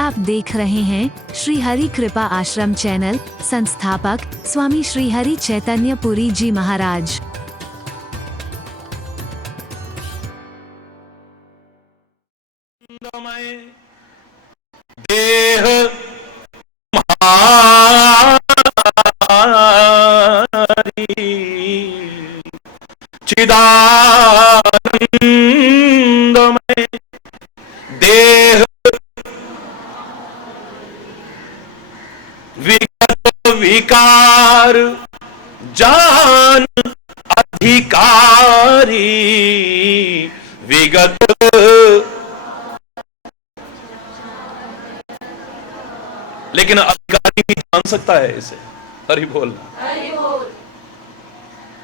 आप देख रहे हैं श्री हरि कृपा आश्रम चैनल। संस्थापक स्वामी श्री हरि चैतन्य पुरी जी महाराज। देह चिदानंदमय देह विगत विकार जान अधिकारी विगत लेकिन अधिकारी भी जान सकता है इसे। हरि बोल।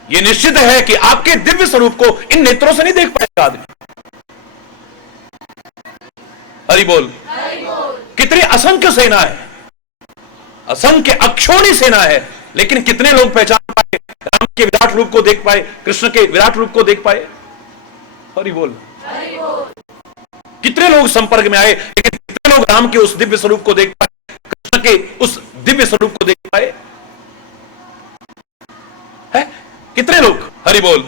यह निश्चित है कि आपके दिव्य स्वरूप को इन नेत्रों से नहीं देख पाएगा आदमी। हरि बोल। कितनी असंख्य सेना है, असंख्य अक्षोणी सेना है, लेकिन कितने लोग पहचान पाए, राम के विराट रूप को देख पाए, कृष्ण के विराट रूप को देख पाए। हरि बोल। कितने लोग संपर्क में आए, लेकिन कितने लोग राम के उस दिव्य स्वरूप को देख पाए, कृष्ण के उस दिव्य स्वरूप को देख पाए है? कितने लोग? हरि बोल।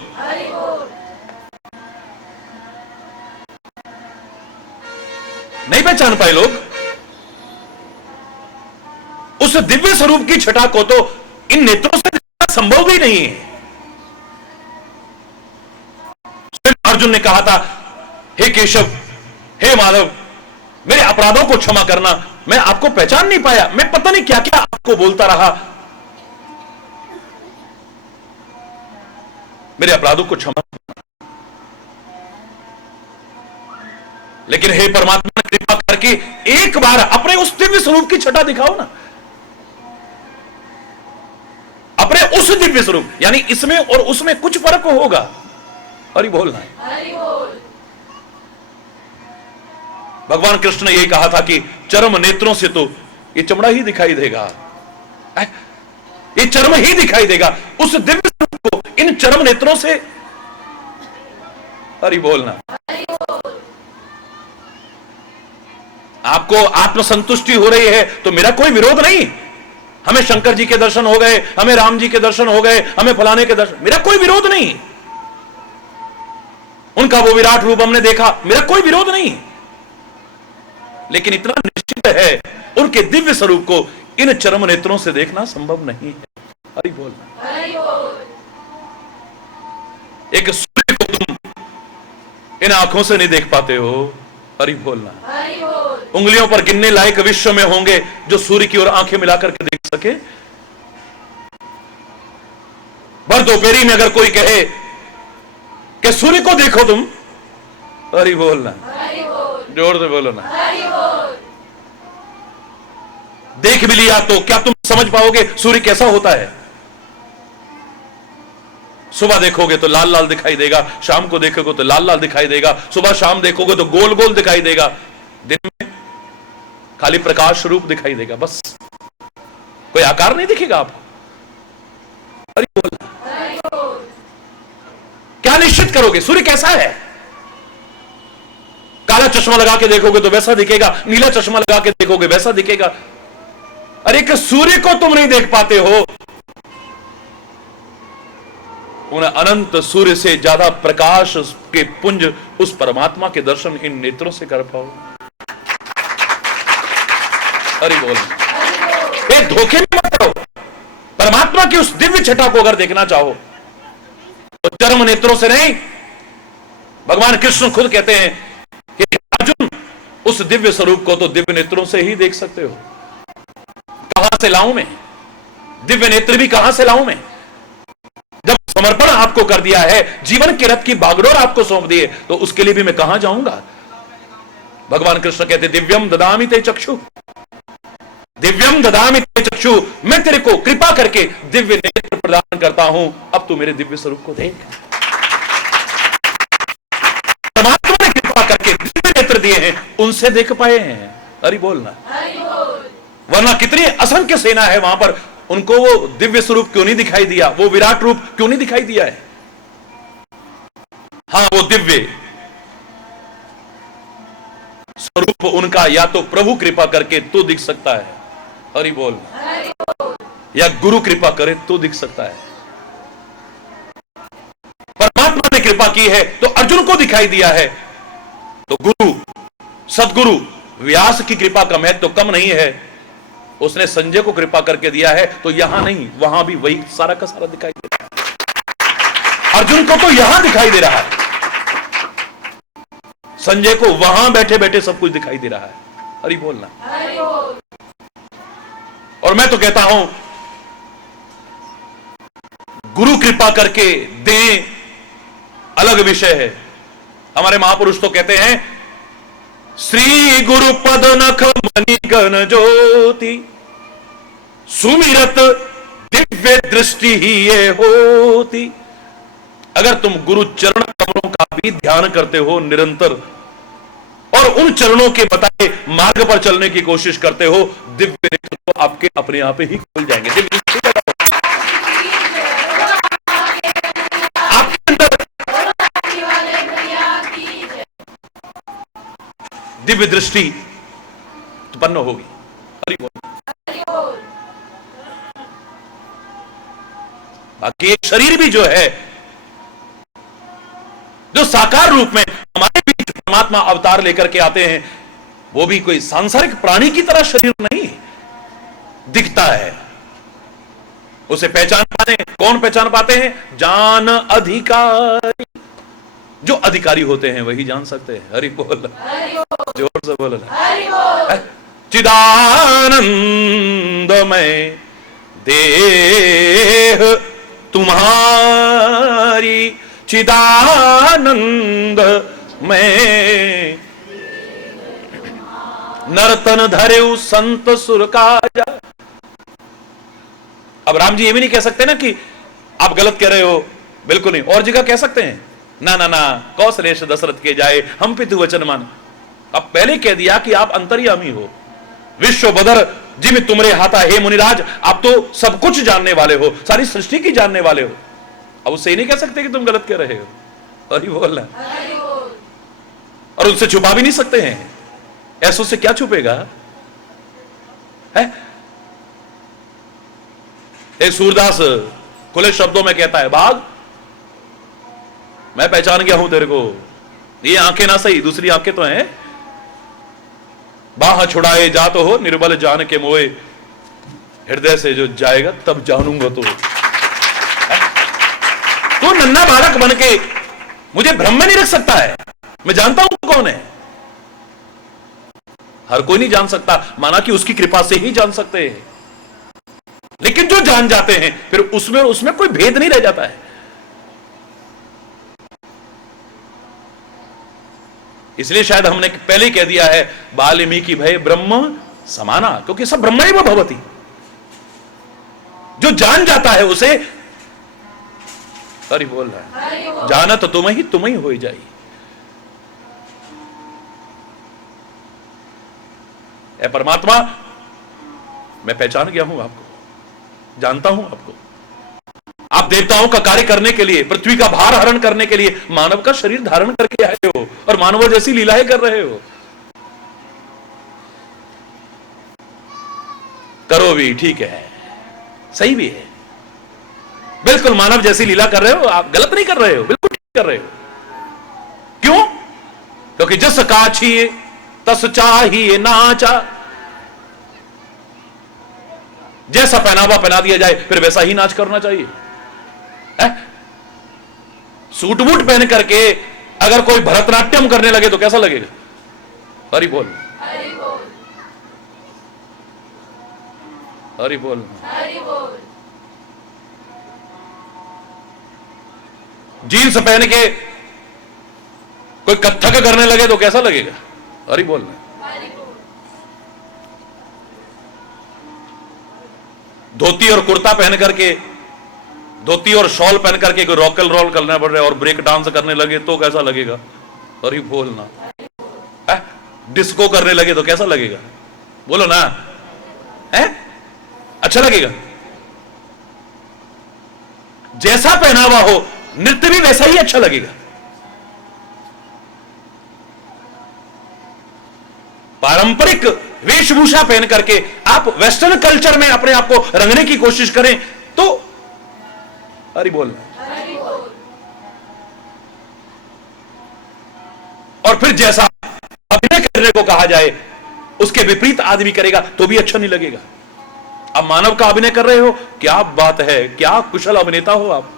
नहीं पहचान पाए लोग उस दिव्य स्वरूप की छटा को, तो इन नेत्रों से देखना संभव भी नहीं है। अर्जुन ने कहा था, हे केशव, हे माधव, मेरे अपराधों को क्षमा करना, मैं आपको पहचान नहीं पाया, मैं पता नहीं क्या क्या आपको बोलता रहा, मेरे अपराधों को क्षमा करना। लेकिन हे परमात्मा, कृपा करके एक बार अपने उस दिव्य स्वरूप की छटा दिखाओ ना, अपने उस दिव्य स्वरूप, यानी इसमें और उसमें कुछ फर्क होगा। हरि बोलना है। भगवान कृष्ण ने यही कहा था कि चरम नेत्रों से तो ये चमड़ा ही दिखाई देगा, ये चर्म ही दिखाई देगा, उस दिव्य स्वरूप को इन चरम नेत्रों से। हरि बोलना। आपको आत्मसंतुष्टि हो रही है तो मेरा कोई विरोध नहीं। हमें शंकर जी के दर्शन हो गए, हमें राम जी के दर्शन हो गए, हमें फलाने के दर्शन, मेरा कोई विरोध नहीं। उनका वो विराट रूप हमने देखा, मेरा कोई विरोध नहीं। लेकिन इतना निश्चित है, उनके दिव्य स्वरूप को इन चरम नेत्रों से देखना संभव नहीं है। हरि बोल। एक सूर्य को तुम इन आंखों से नहीं देख पाते हो। हरि बोलना। उंगलियों पर गिनने लायक विश्व में होंगे जो सूर्य की ओर आंखें मिलाकर के देख सके। भर दोपहरी में अगर कोई कहे कि सूर्य को देखो तुम, हरि बोलना, जोर से बोलो ना। देख भी लिया तो क्या तुम समझ पाओगे सूर्य कैसा होता है? सुबह देखोगे तो लाल लाल दिखाई देगा, शाम को देखोगे तो लाल लाल दिखाई देगा, सुबह शाम देखोगे तो गोल गोल दिखाई देगा, दिन में खाली प्रकाश रूप दिखाई देगा, बस कोई आकार नहीं दिखेगा आपको। अरे बोल, क्या निश्चित करोगे सूर्य कैसा है? काला चश्मा लगा के देखोगे तो वैसा दिखेगा, नीला चश्मा लगा के देखोगे वैसा दिखेगा। अरे कि सूर्य को तुम नहीं देख पाते हो, उन अनंत सूर्य से ज्यादा प्रकाश के पुंज उस परमात्मा के दर्शन इन नेत्रों से कर पाओ। अरे बोल। एक धोखे में मत रहो। परमात्मा की उस दिव्य छटा को अगर देखना चाहो तो चरम नेत्रों से नहीं। भगवान कृष्ण खुद कहते हैं कि अर्जुन, उस दिव्य स्वरूप को तो दिव्य नेत्रों से ही देख सकते हो। कहां से लाऊं मैं? दिव्य नेत्र भी कहां से लाऊं मैं? जब समर्पण आपको कर दिया है, जीवन के रथ की बागडोर आपको सौंप दी है, तो उसके लिए भी मैं कहां जाऊंगा? भगवान कृष्ण कहते, दिव्यम ददामि ते चक्षु, दिव्यम ददामि ते चक्षु, मैं तेरे को कृपा करके दिव्य नेत्र प्रदान करता हूं, अब तू मेरे दिव्य स्वरूप को देख। परमात्मा ने कृपा करके दिव्य नेत्र दिए हैं, उनसे देख पाए हैं। हरि बोलना। वरना कितनी असंख्य सेना है वहां पर, उनको वो दिव्य स्वरूप क्यों नहीं दिखाई दिया? वो विराट रूप क्यों नहीं दिखाई दिया है? हाँ, वो दिव्य स्वरूप उनका या तो प्रभु कृपा करके तो दिख सकता है, हरि बोल, या गुरु कृपा करे तो दिख सकता है। परमात्मा ने कृपा की है तो अर्जुन को दिखाई दिया है, तो गुरु सदगुरु व्यास की कृपा का महत्व तो कम नहीं है, उसने संजय को कृपा करके दिया है, तो यहां नहीं वहां भी वही सारा का सारा दिखाई दे रहा है। अर्जुन को तो यहां दिखाई दे रहा है, संजय को वहां बैठे बैठे सब कुछ दिखाई दे रहा है, हरि बोलना। और मैं तो कहता हूं गुरु कृपा करके दें अलग विषय है। हमारे महापुरुष तो कहते हैं श्री गुरु पद नख मणि गण ज्योति सुमिरत दिव्य दृष्टि ही ये होती। अगर तुम गुरु चरण कमलों का भी ध्यान करते हो निरंतर और उन चरणों के बताए मार्ग पर चलने की कोशिश करते हो, दिव्य नेत्र तो आपके अपने आप ही खुल जाएंगे। आपके अंदर दिव्य दृष्टि उत्पन्न होगी, हरि बोल। बाकी एक शरीर भी जो है, जो साकार रूप में हमारे बीच परमात्मा अवतार लेकर के आते हैं, वो भी कोई सांसारिक प्राणी की तरह शरीर नहीं दिखता है। उसे पहचान पाते हैं, कौन पहचान पाते हैं? जान अधिकारी। जो अधिकारी होते हैं वही जान सकते हैं, हरि बोल, जोर से बोल। चिदानंदमय देह तुम्हारी, चिदानंद में नर्तन धरे संत सुर काजा। अब राम जी ये भी नहीं कह सकते ना कि आप गलत कह रहे हो, बिल्कुल नहीं। और जगह कह सकते हैं ना ना ना कौशलेश दशरथ के जाए हम पितु वचन मान। अब पहले कह दिया कि आप अंतर्यामी हो, विश्व बदर जिम तुमरे हाथा हे मुनिराज, आप तो सब कुछ जानने वाले हो, सारी सृष्टि की जानने वाले हो। अब उससे ही नहीं कह सकते कि तुम गलत कह रहे हो, हरि बोल। और उनसे छुपा भी नहीं सकते हैं, ऐसों से क्या छुपेगा है? एक सूरदास खुले शब्दों में कहता है, भाग मैं पहचान गया हूं तेरे को, ये आंखें ना सही दूसरी आंखें तो हैं। बाह छुड़ाए जा तो हो निर्बल जान के मोए, हृदय से जो जाएगा तब जानूंगा। तो नन्हा बालक बन के मुझे भ्रम में नहीं रख सकता है, मैं जानता हूं कौन है। हर कोई नहीं जान सकता, माना कि उसकी कृपा से ही जान सकते हैं, लेकिन जो जान जाते हैं फिर उसमें कोई भेद नहीं रह जाता है। इसलिए शायद हमने पहले ही कह दिया है वाल्मीकि भय ब्रह्म समाना, क्योंकि सब ब्रह्म ही वो भवती। जो जान जाता है उसे, हरि बोल रहा है, जाना तो तुम ही हो जाई। ऐ परमात्मा मैं पहचान गया हूं आपको, जानता हूं आपको। आप देवताओं का कार्य करने के लिए, पृथ्वी का भार हरण करने के लिए मानव का शरीर धारण करके आए हो और मानव जैसी लीलाएं कर रहे हो। करो भी, ठीक है, सही भी है, बिल्कुल मानव जैसी लीला कर रहे हो, आप गलत नहीं कर रहे हो, बिल्कुल ठीक कर रहे हो। क्यों? क्योंकि जस काछिए तस चाहिए नाचा। जैसा पहनावा पहना दिया जाए फिर वैसा ही नाच करना चाहिए। सूट बूट पहन करके अगर कोई भरतनाट्यम करने लगे तो कैसा लगेगा? हरि बोल, हरि बोल, हरि बोल, हरि बोल। जीन्स पहन के कोई कथक करने लगे तो कैसा लगेगा? हरि बोल, हरि बोल। धोती और कुर्ता पहन करके, धोती और शॉल पहन करके कोई रॉक एंड रोल करना पड़ रहा है और ब्रेक डांस करने लगे तो कैसा लगेगा? अरे बोलना। डिस्को करने लगे तो कैसा लगेगा? बोलो ना, है? अच्छा लगेगा? जैसा पहनावा हो नृत्य भी वैसा ही अच्छा लगेगा। पारंपरिक वेशभूषा पहन करके आप वेस्टर्न कल्चर में अपने आप को रंगने की कोशिश करें तो हरि बोल। और फिर जैसा अभिनय करने को कहा जाए उसके विपरीत आदमी करेगा तो भी अच्छा नहीं लगेगा। अब मानव का अभिनय कर रहे हो, क्या बात है, क्या कुशल अभिनेता हो आप।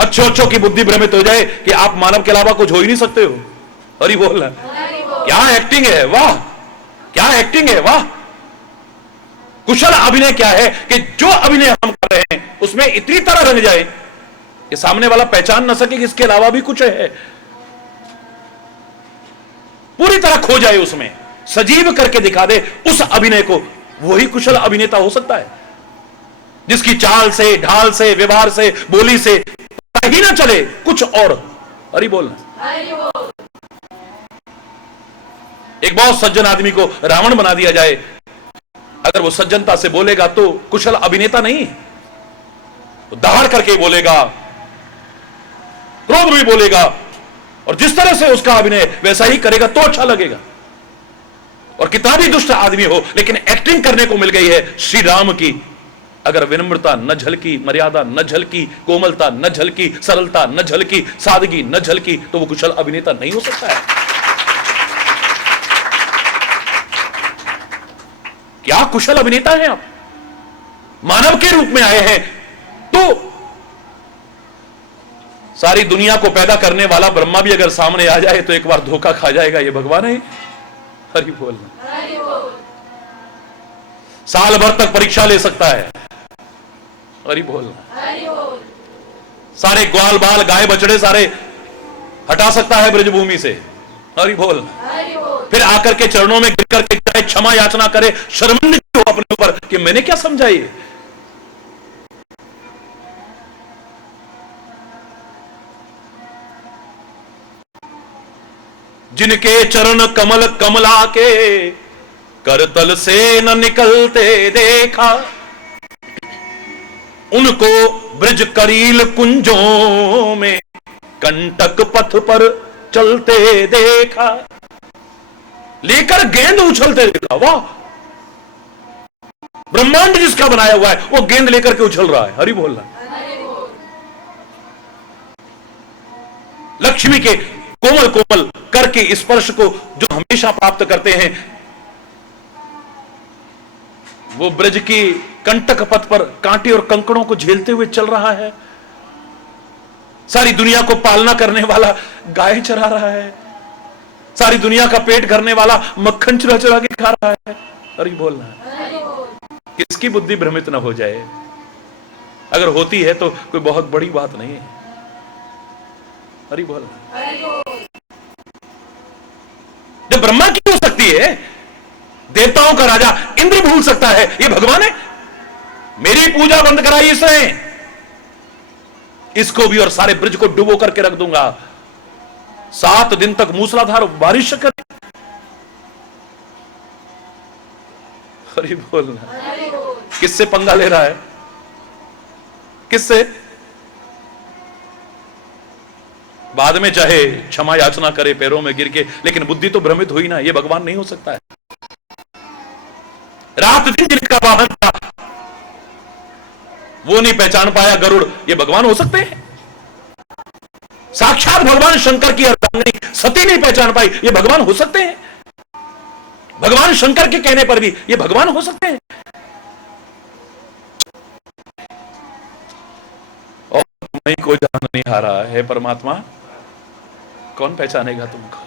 अच्छों की बुद्धि भ्रमित हो जाए कि आप मानव के अलावा कुछ हो ही नहीं सकते हो। हरि बोल। क्या एक्टिंग है, वाह, क्या एक्टिंग है, वाह। कुशल अभिनय क्या है कि जो अभिनय हम कर रहे हैं उसमें इतनी तरह रंग जाए कि सामने वाला पहचान न सके कि इसके अलावा भी कुछ है, पूरी तरह खो जाए उसमें, सजीव करके दिखा दे उस अभिनय को। वही कुशल अभिनेता हो सकता है जिसकी चाल से, ढाल से, व्यवहार से, बोली से पता ही ना चले कुछ और। हरि बोल। एक बहुत सज्जन आदमी को रावण बना दिया जाए, अगर वो सज्जनता से बोलेगा तो कुशल अभिनेता नहीं, वो दहाड़ करके बोलेगा, क्रोध में बोलेगा, और जिस तरह से उसका अभिनय वैसा ही करेगा तो अच्छा लगेगा। और कितना भी दुष्ट आदमी हो लेकिन एक्टिंग करने को मिल गई है श्री राम की, अगर विनम्रता न झलकी, मर्यादा न झलकी, कोमलता न झलकी, सरलता न झलकी, सादगी न झलकी, तो वो कुशल अभिनेता नहीं हो सकता है। क्या कुशल अभिनेता हैं आप, मानव के रूप में आए हैं तो सारी दुनिया को पैदा करने वाला ब्रह्मा भी अगर सामने आ जाए तो एक बार धोखा खा जाएगा, ये भगवान है। हरि बोल। साल भर तक परीक्षा ले सकता है। हरि बोल। सारे ग्वाल बाल गाय बछड़े सारे हटा सकता है ब्रजभूमि से। हरि बोल। फिर आकर के चरणों में गिर करके चाहे क्षमा याचना करे, शर्मिंदगी हो अपने ऊपर कि मैंने क्या समझा ये। जिनके चरण कमल कमला के करतल से न निकलते देखा, उनको ब्रज करील कुंजों में कंटक पथ पर चलते देखा। लेकर गेंद उछलते देखा, वाह। ब्रह्मांड जिसका बनाया हुआ है वो गेंद लेकर के उछल रहा है। हरि बोल रहा। लक्ष्मी के कोमल कोमल करके स्पर्श को जो हमेशा प्राप्त करते हैं, वो ब्रज की कंटक पथ पर कांटे और कंकड़ों को झेलते हुए चल रहा है। सारी दुनिया को पालना करने वाला गाय चरा रहा है, सारी दुनिया का पेट भरने वाला मक्खन चुरा चुरा के खा रहा है। अरे बोलना किसकी बुद्धि भ्रमित ना हो जाए, अगर होती है तो कोई बहुत बड़ी बात नहीं है। अरे बोल। जब ब्रह्मा की हो सकती है, देवताओं का राजा इंद्र भूल सकता है, ये भगवान है। मेरी पूजा बंद कराई इसने, इसको भी और सारे ब्रज को डुबो करके रख दूंगा। 7 दिन तक मूसलाधार बारिश करे। अरे बोलना किससे पंगा ले रहा है, किससे? बाद में चाहे क्षमा याचना करे पैरों में गिर के, लेकिन बुद्धि तो भ्रमित हुई ना, ये भगवान नहीं हो सकता है। रात दिन जिनका वाहन था वो नहीं पहचान पाया गरुड़, ये भगवान हो सकते हैं? साक्षात भगवान शंकर की अर्धांगिनी सती नहीं पहचान पाई, ये भगवान हो सकते हैं? भगवान शंकर के कहने पर भी ये भगवान हो सकते हैं? और तुम्हें कोई जान नहीं आ रहा है परमात्मा, कौन पहचानेगा तुमको?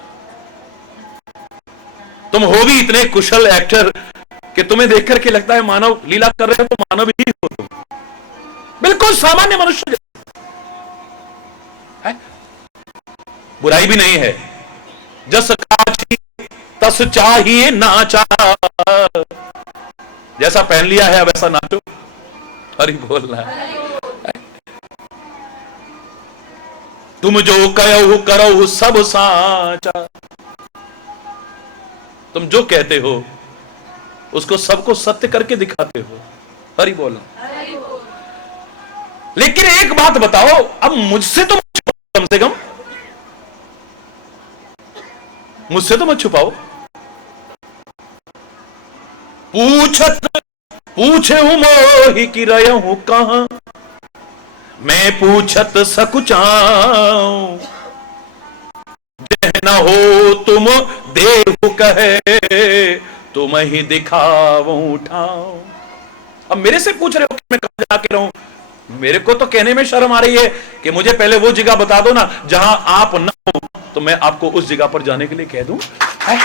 तुम हो भी इतने कुशल एक्टर कि तुम्हें देख करके लगता है मानव लीला कर रहे हो तो मानव ही हो तुम, बिल्कुल सामान्य मनुष्य है। बुराई भी नहीं है। जस काछी तस चाहिए नाचा, जैसा पहन लिया है वैसा नाचो। हरि बोलना है। तुम जो कहो करो सब साचा, तुम जो कहते हो उसको सबको सत्य करके दिखाते हो। हरि बोलना। लेकिन एक बात बताओ, अब मुझसे तो मत छुपाओ, कम से कम मुझसे तो मत छुपाओ। पूछत पूछे हूं मोहि कि रहूं कहां, मैं पूछत सकुचाऊं, जह न हो तुम देहु कहे, तुम ही दिखाऊं ठाऊं। अब मेरे से पूछ रहे हो कि मैं कहां जाके रहूं? मेरे को तो कहने में शर्म आ रही है कि मुझे पहले वो जगह बता दो ना जहां आप न हो, तो मैं आपको उस जगह पर जाने के लिए कह दूं। है?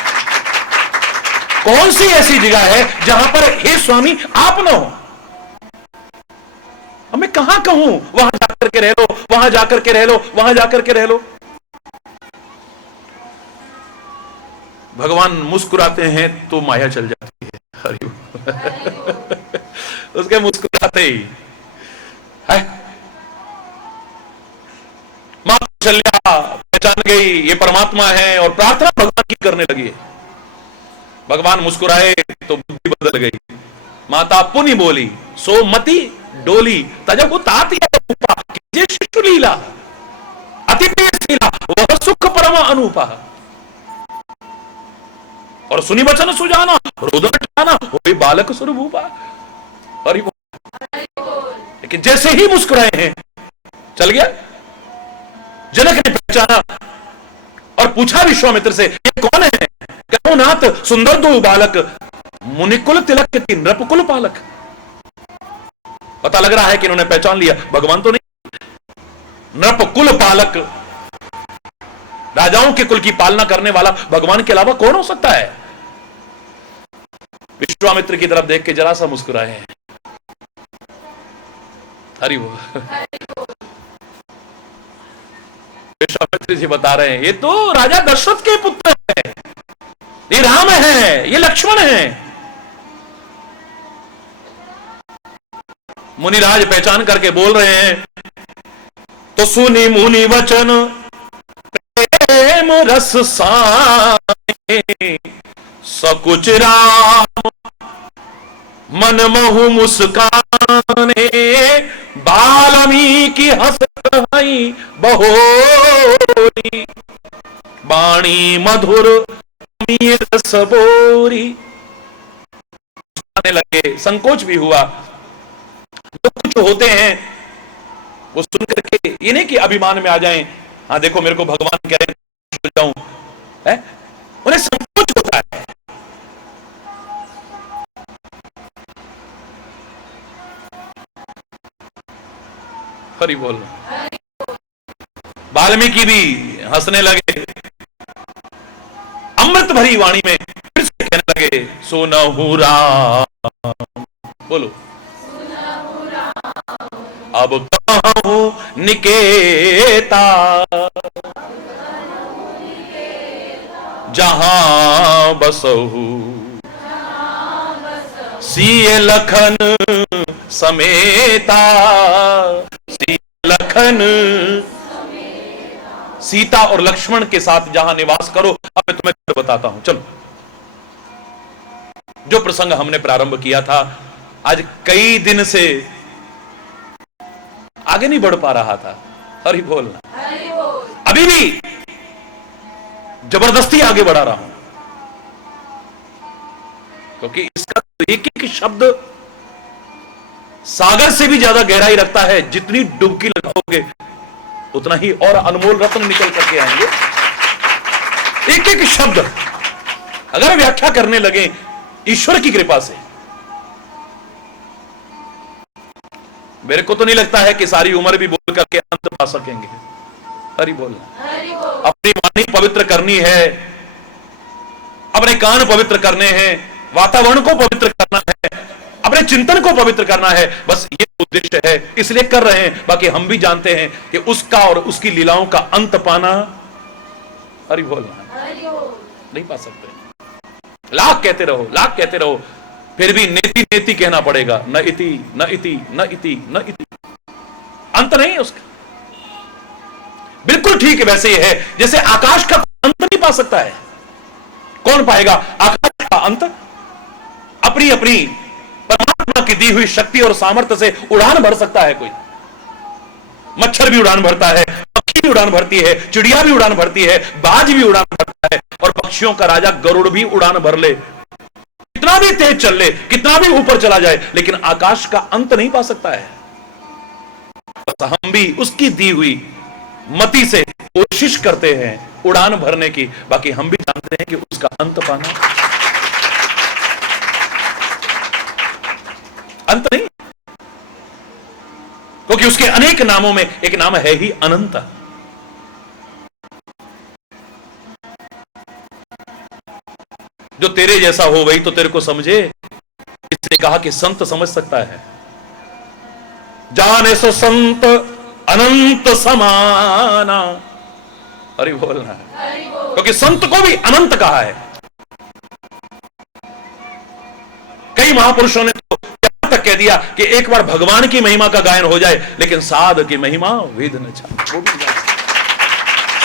कौन सी ऐसी जगह है जहां पर हे स्वामी आप न हो? अब मैं कहां कहूं वहां जाकर के रह लो, वहां जाकर के रह लो, वहां जाकर के रह लो। भगवान मुस्कुराते हैं तो माया चल जाती है। हरि उसके मुस्कुराते ही है। मां कौशल्या पहचान गई ये परमात्मा है और प्रार्थना भगवान की करने लगी है। भगवान मुस्कुराए तो बुद्धि बदल गई। माता पुनि बोली सो मति डोली, तजबु ताती रूपा कीजे शिशु लीला, अति प्रियशीला वह सुख परम अनूपा, और सुनी वचन सुजाना रोदन ठाना होई बालक स्वरूपा। और लेकिन जैसे ही मुस्कुराए हैं चल गया। जनक ने पहचाना और पूछा विश्वामित्र से ये कौन है? कहो नाथ सुंदर दो बालक, मुनिकुल तिलक के तीन नृपकुल पालक। पता लग रहा है कि इन्होंने पहचान लिया, भगवान तो नहीं। नृपकुल पालक, राजाओं के कुल की पालना करने वाला भगवान के अलावा कौन हो सकता है? विश्वामित्र की तरफ देख के जरा सा मुस्कुराए हैं। हरि बोल। विश्वामित्र जी बता रहे हैं ये तो राजा दशरथ के पुत्र हैं, ये राम है, ये लक्ष्मण है। मुनिराज पहचान करके बोल रहे हैं तो सुनी मुनि वचन प्रेम रस साने, सकुच राम मन महु मुस्काने, बाल्मीकि हसत हई बहोरी, बाणी मधुर रस बोरी। आने लगे, संकोच भी हुआ। जो कुछ होते हैं वो सुन करके ये नहीं कि अभिमान में आ जाएं, हाँ देखो मेरे को भगवान कह रहे हैं जाऊं, है? उन्हें संकोच होता है। हरि बोल। वाल्मीकि भी हंसने लगे, अमृत भरी वाणी में फिर से कहने लगे सुनहु राम, बोलो अब कहूं निकेता, जहां बसहु सिय लखन समेता, सिय लखन सीता और लक्ष्मण के साथ जहां निवास करो। अब मैं तुम्हें बताता हूं, चलो। जो प्रसंग हमने प्रारंभ किया था, आज कई दिन से आगे नहीं बढ़ पा रहा था। हरि बोल। अभी भी जबरदस्ती आगे बढ़ा रहा हूं, क्योंकि इसका एक एक शब्द सागर से भी ज्यादा गहराई रखता है। जितनी डुबकी लगाओगे उतना ही और अनमोल रत्न निकल करके आएंगे। एक एक शब्द अगर व्याख्या करने लगे ईश्वर की कृपा से, मेरे को तो नहीं लगता है कि सारी उम्र भी बोल करके अंत पा सकेंगे। हरि बोल। अपनी वाणी पवित्र करनी है, अपने कान पवित्र करने हैं, वातावरण को पवित्र करना है, अपने चिंतन को पवित्र करना है। बस ये उद्देश्य है, इसलिए कर रहे हैं। बाकी हम भी जानते हैं कि उसका और उसकी लीलाओं का अंत पाना, हरि बोल, नहीं पा सकते। लाख कहते रहो, लाख कहते रहो, फिर भी नेति नेति कहना पड़ेगा। न इति न इति न इति न इति, अंत नहीं है उसका। बिल्कुल ठीक है, वैसे ही है जैसे आकाश का अंत नहीं पा सकता है। कौन पाएगा आकाश का अंत? अपनी अपनी परमात्मा की दी हुई शक्ति और सामर्थ्य से उड़ान भर सकता है कोई। मच्छर भी उड़ान भरता है, पक्षी भी उड़ान भरती है, चिड़िया भी उड़ान भरती है, बाज भी उड़ान भरता है, और पक्षियों का राजा गरुड़ भी उड़ान भर ले। इतना कितना भी तेज चल ले, कितना भी ऊपर चला जाए, लेकिन आकाश का अंत नहीं पा सकता है। बस हम भी उसकी दी हुई मति से कोशिश करते हैं उड़ान भरने की, बाकी हम भी जानते हैं कि उसका अंत पाना अंत नहीं, क्योंकि उसके अनेक नामों में एक नाम है ही अनंत। जो तेरे जैसा हो वही तो तेरे को समझे, इसने कहा कि संत समझ सकता है। जाने सो संत अनंत समाना, अरे बोलना है, क्योंकि संत को भी अनंत कहा है। कई महापुरुषों ने तो यहां तक कह दिया कि एक बार भगवान की महिमा का गायन हो जाए, लेकिन साध की महिमा वेद न जाने, वो भी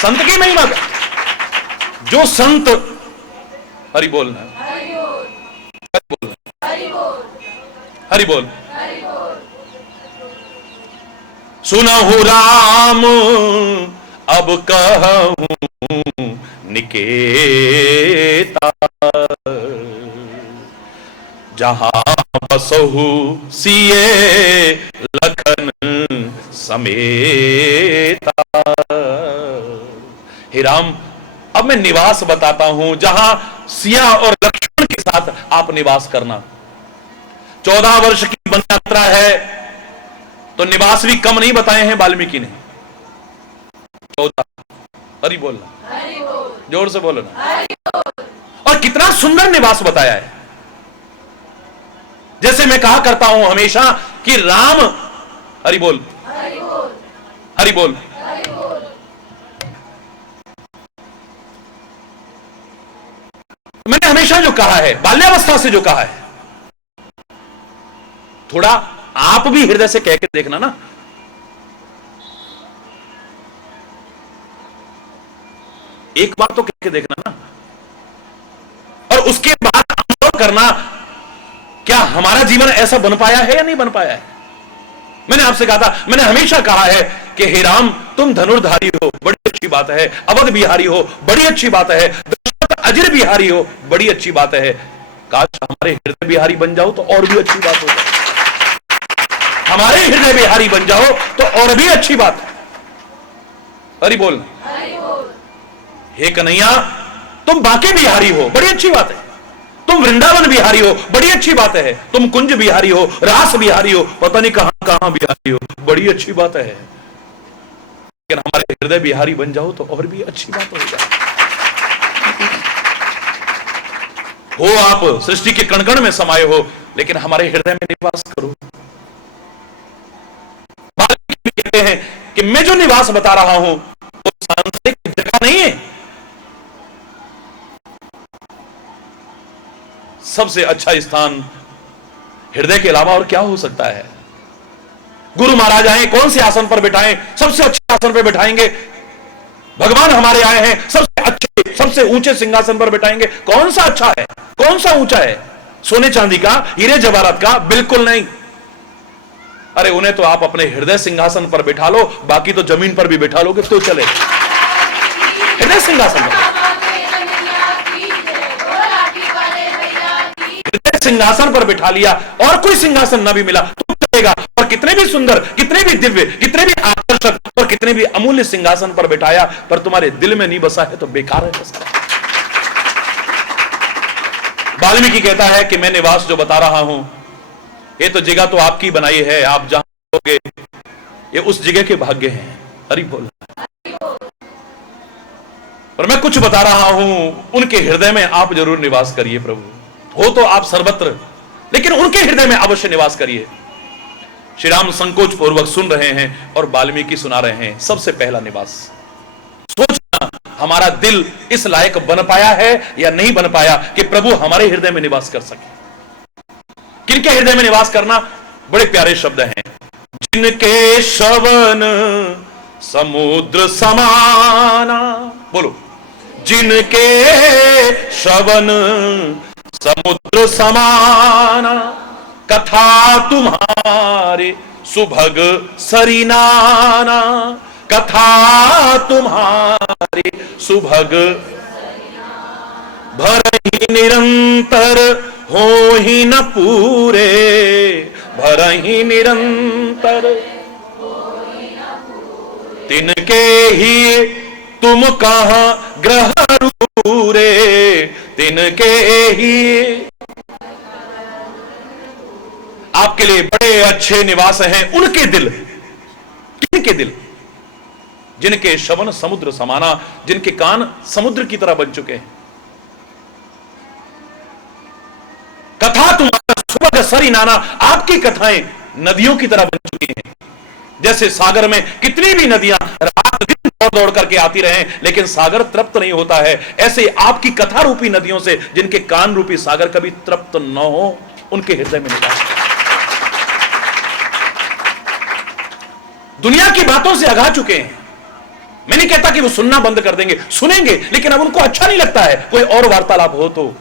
संत की महिमा का। जो संत, हरि बोलना, हरि बोल, सुनहु राम अब कहूं निकेता, जहां बसहु सिए लखन समेता। हे राम, अब मैं निवास बताता हूं जहां सिया और लक्ष्मण के साथ आप निवास करना। 14 वर्ष की वन यात्रा है, तो निवास भी कम नहीं बताए हैं वाल्मीकि ने। 14, हरि बोलना, जोर से बोलो ना। और कितना सुंदर निवास बताया है। जैसे मैं कहा करता हूं हमेशा कि राम, हरि बोल, हरि बोल, मैंने हमेशा जो कहा है, बाल्यावस्था से जो कहा है, थोड़ा आप भी हृदय से कह के देखना ना। एक बार तो कह के देखना ना, और उसके बाद अनुभव करना, क्या हमारा जीवन ऐसा बन पाया है या नहीं बन पाया है। मैंने आपसे कहा था, मैंने हमेशा कहा है कि हे राम, तुम धनुर्धारी हो, बड़ी अच्छी बात है। अवध बिहारी हो, बड़ी अच्छी बात है। दशरथ अजर बिहारी हो, बड़ी अच्छी बात है। काश हमारे हृदय बिहारी बन जाओ तो और भी अच्छी बात हो जाए। हमारे हृदय बिहारी बन जाओ तो और भी अच्छी बात है। हरि बोल, हे कन्हैया, तुम बांके बिहारी हो, बड़ी अच्छी बात है। तुम वृंदावन बिहारी हो, बड़ी अच्छी बात है। तुम कुंज बिहारी हो, रास बिहारी हो, पता नहीं कहां कहां बिहारी हो, बड़ी अच्छी बात है। लेकिन हमारे हृदय बिहारी बन जाओ तो और भी अच्छी बात हो जाए। हो आप सृष्टि के कण कण में समाये हो, लेकिन हमारे हृदय में निवास करो। कहते हैं कि मैं जो निवास बता रहा हूं वो सांसारिक जगह नहीं है। सबसे अच्छा स्थान हृदय के अलावा और क्या हो सकता है। गुरु महाराज आए, कौन से आसन पर बिठाएं, सबसे अच्छे आसन पर बिठाएंगे। भगवान हमारे आए हैं, सबसे अच्छे सबसे ऊंचे सिंहासन पर बिठाएंगे। कौन सा अच्छा है, कौन सा ऊंचा है, सोने चांदी का, हीरे जवाहरात का? बिल्कुल नहीं। अरे उन्हें तो आप अपने हृदय सिंहासन पर बिठा लो, बाकी तो जमीन पर भी बिठा लोगे तो चले। हृदय सिंहासन पर, हृदय सिंहासन पर बिठा लिया और कोई सिंहासन ना भी मिला तो चलेगा। और कितने भी सुंदर, कितने भी दिव्य, कितने भी आकर्षक और कितने भी अमूल्य सिंहासन पर बिठाया, पर तुम्हारे दिल में नहीं बसा है तो बेकार है। वाल्मीकि कहता है कि मैं निवास जो बता रहा हूं, ये तो जगह तो आपकी बनाई है, आप जहां होगे ये उस जगह के भाग्य हैं। हरि बोल। पर मैं कुछ बता रहा हूं, उनके हृदय में आप जरूर निवास करिए। प्रभु हो तो आप सर्वत्र, लेकिन उनके हृदय में अवश्य निवास करिए। श्री राम संकोच पूर्वक सुन रहे हैं और वाल्मीकि सुना रहे हैं। सबसे पहला निवास, सोचना हमारा दिल इस लायक बन पाया है या नहीं बन पाया कि प्रभु हमारे हृदय में निवास कर सके। किनके हृदय में निवास करना? बड़े प्यारे शब्द हैं, जिनके श्रवण समुद्र समाना। बोलो, जिनके श्रवण समुद्र समाना, कथा तुम्हारे सुभग सरिनाना, कथा तुम्हारे सुभग भरहि निरंतर हो ही न पूरे, भरहि निरंतर। तिनके ही तुम कहां ग्रह रूरे, तिनके ही आपके लिए बड़े अच्छे निवास हैं उनके दिल। किनके दिल? जिनके श्रवण समुद्र समाना, जिनके कान समुद्र की तरह बन चुके हैं। कथा तुम्हारा सुबह सरी नाना, आपकी कथाएं नदियों की तरह बन चुकी हैं। जैसे सागर में कितनी भी नदियां रात दिन दौड़ दौड़ करके आती रहे, लेकिन सागर तृप्त नहीं होता है, ऐसे आपकी कथा रूपी नदियों से जिनके कान रूपी सागर कभी तृप्त न हो, उनके हृदय में निकाल। दुनिया की बातों से अघा चुके हैं। मैं नहीं कहता कि वो सुनना बंद कर देंगे, सुनेंगे, लेकिन अब उनको अच्छा नहीं लगता है। कोई और वार्तालाप हो तो,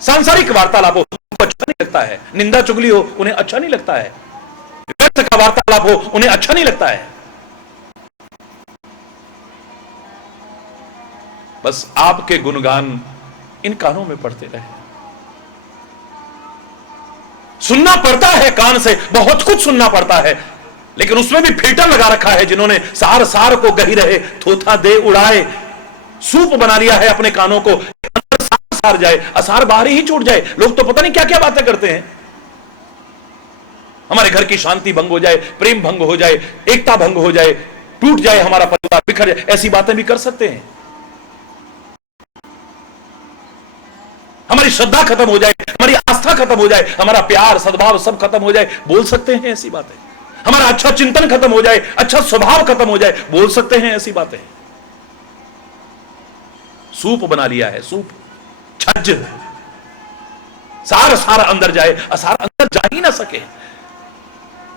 सांसारिक वार्तालाप हो उनको अच्छा नहीं लगता है, निंदा चुगली हो उन्हें अच्छा नहीं लगता है, व्यर्थ का वार्तालाप हो उन्हें अच्छा नहीं लगता है। बस आपके गुणगान इन कानों में पड़ते रहे। सुनना पड़ता है कान से, बहुत कुछ सुनना पड़ता है, लेकिन उसमें भी फिल्टर लगा रखा है जिन्होंने सार सार को गही रहे थोथा दे उड़ाए, सूप बना लिया है अपने कानों को, अंदर सार सार जाए, असार बाहर ही छूट जाए। लोग तो पता नहीं क्या क्या बातें करते हैं। हमारे घर की शांति भंग हो जाए, प्रेम भंग हो जाए, एकता भंग हो जाए, टूट जाए हमारा परिवार, बिखर जाए, ऐसी बातें भी कर सकते हैं। हमारी श्रद्धा खत्म हो जाए, हमारी आस्था खत्म हो जाए, हमारा प्यार सद्भाव सब खत्म हो जाए, बोल सकते हैं ऐसी बातें। हमारा अच्छा चिंतन खत्म हो जाए, अच्छा स्वभाव खत्म हो जाए, बोल सकते हैं ऐसी बातें। सूप बना लिया है, सूप, छज्ज, सार सार अंदर जाए, असार अंदर जा ही ना सके।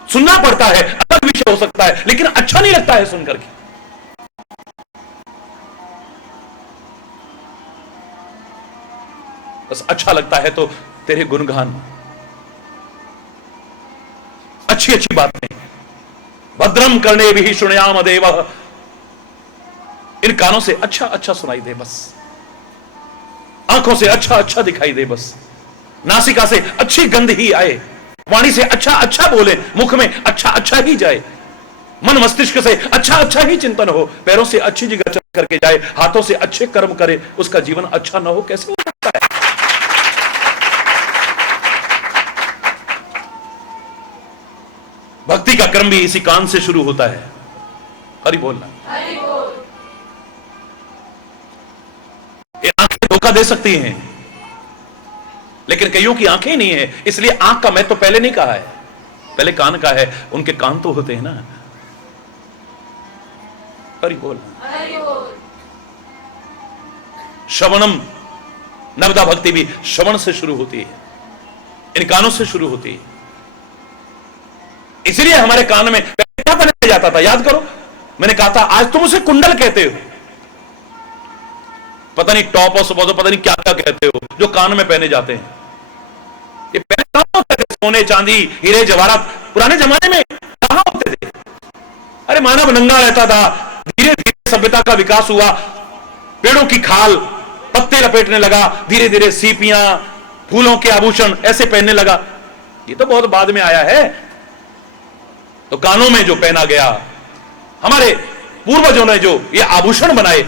सुनना पड़ता है, अलग विषय हो सकता है, लेकिन अच्छा नहीं लगता है सुनकर के। बस अच्छा लगता है तो तेरे गुणगान, अच्छी अच्छी बातें, भद्रम करने भी शुण्याम देव, इन कानों से अच्छा अच्छा सुनाई दे, बस आंखों से अच्छा अच्छा दिखाई दे, बस नासिका से अच्छी गंध ही आए, वाणी से अच्छा अच्छा बोले, मुख में अच्छा अच्छा ही जाए, मन मस्तिष्क से अच्छा अच्छा ही चिंतन हो, पैरों से अच्छी जगह चल करके जाए, हाथों से अच्छे कर्म करे, उसका जीवन अच्छा ना हो कैसे हो सकता है? भक्ति का क्रम भी इसी कान से शुरू होता है। हरि बोलना। ये आंखें धोखा दे सकती हैं, लेकिन कईयों की आंखें ही नहीं है, इसलिए आंख का मैं तो पहले नहीं कहा है, पहले कान का है। उनके कान तो होते हैं ना। हरि बोल। श्रवणम, नवदा भक्ति भी श्रवण से शुरू होती है, इन कानों से शुरू होती है। इसलिए हमारे कान में क्या पहनाया जाता था, याद करो, मैंने कहा था आज तुम उसे कुंडल कहते हो, पता नहीं टॉप और सुबह पता नहीं क्या क्या कहते हो, जो कान में पहने जाते हैं। ये पहले कहां होते थे? सोने चांदी हीरे जवाहरात पुराने जमाने में कहां होते थे? अरे मानव नंगा रहता था, धीरे धीरे सभ्यता का विकास हुआ, पेड़ों की खाल पत्ते लपेटने लगा, धीरे धीरे सीपियां, फूलों के आभूषण ऐसे पहनने लगा। ये तो बहुत बाद में आया है। तो कानों में जो पहना गया, हमारे पूर्वजों ने जो ये आभूषण बनाए,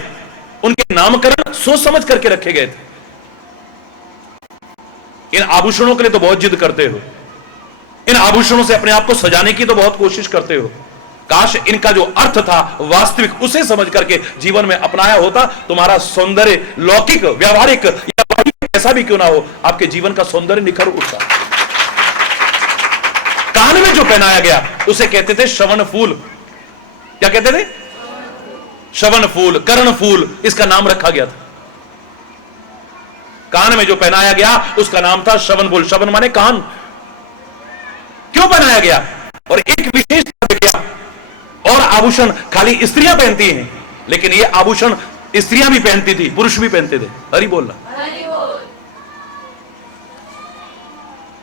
उनके नामकरण सोच समझ करके रखे गए थे। इन आभूषणों के लिए तो बहुत जिद करते हो, इन आभूषणों से अपने आप को सजाने की तो बहुत कोशिश करते हो। काश इनका जो अर्थ था वास्तविक, उसे समझ करके जीवन में अपनाया होता, तुम्हारा सौंदर्य लौकिक व्यावहारिक या ऐसा भी क्यों ना हो, आपके जीवन का सौंदर्य निखर उठता। कान में जो पहनाया गया उसे कहते थे श्रवण फूल। क्या कहते थे? श्रवण फूल, कर्ण फूल, इसका नाम रखा गया था। कान में जो पहनाया गया उसका नाम था श्रवण फूल। श्रवण माने कान। क्यों पहनाया गया? और एक विशेषता देखिए, और आभूषण खाली स्त्रियां पहनती हैं, लेकिन ये आभूषण स्त्रियां भी पहनती थी, पुरुष भी पहनते थे। हरि बोलना।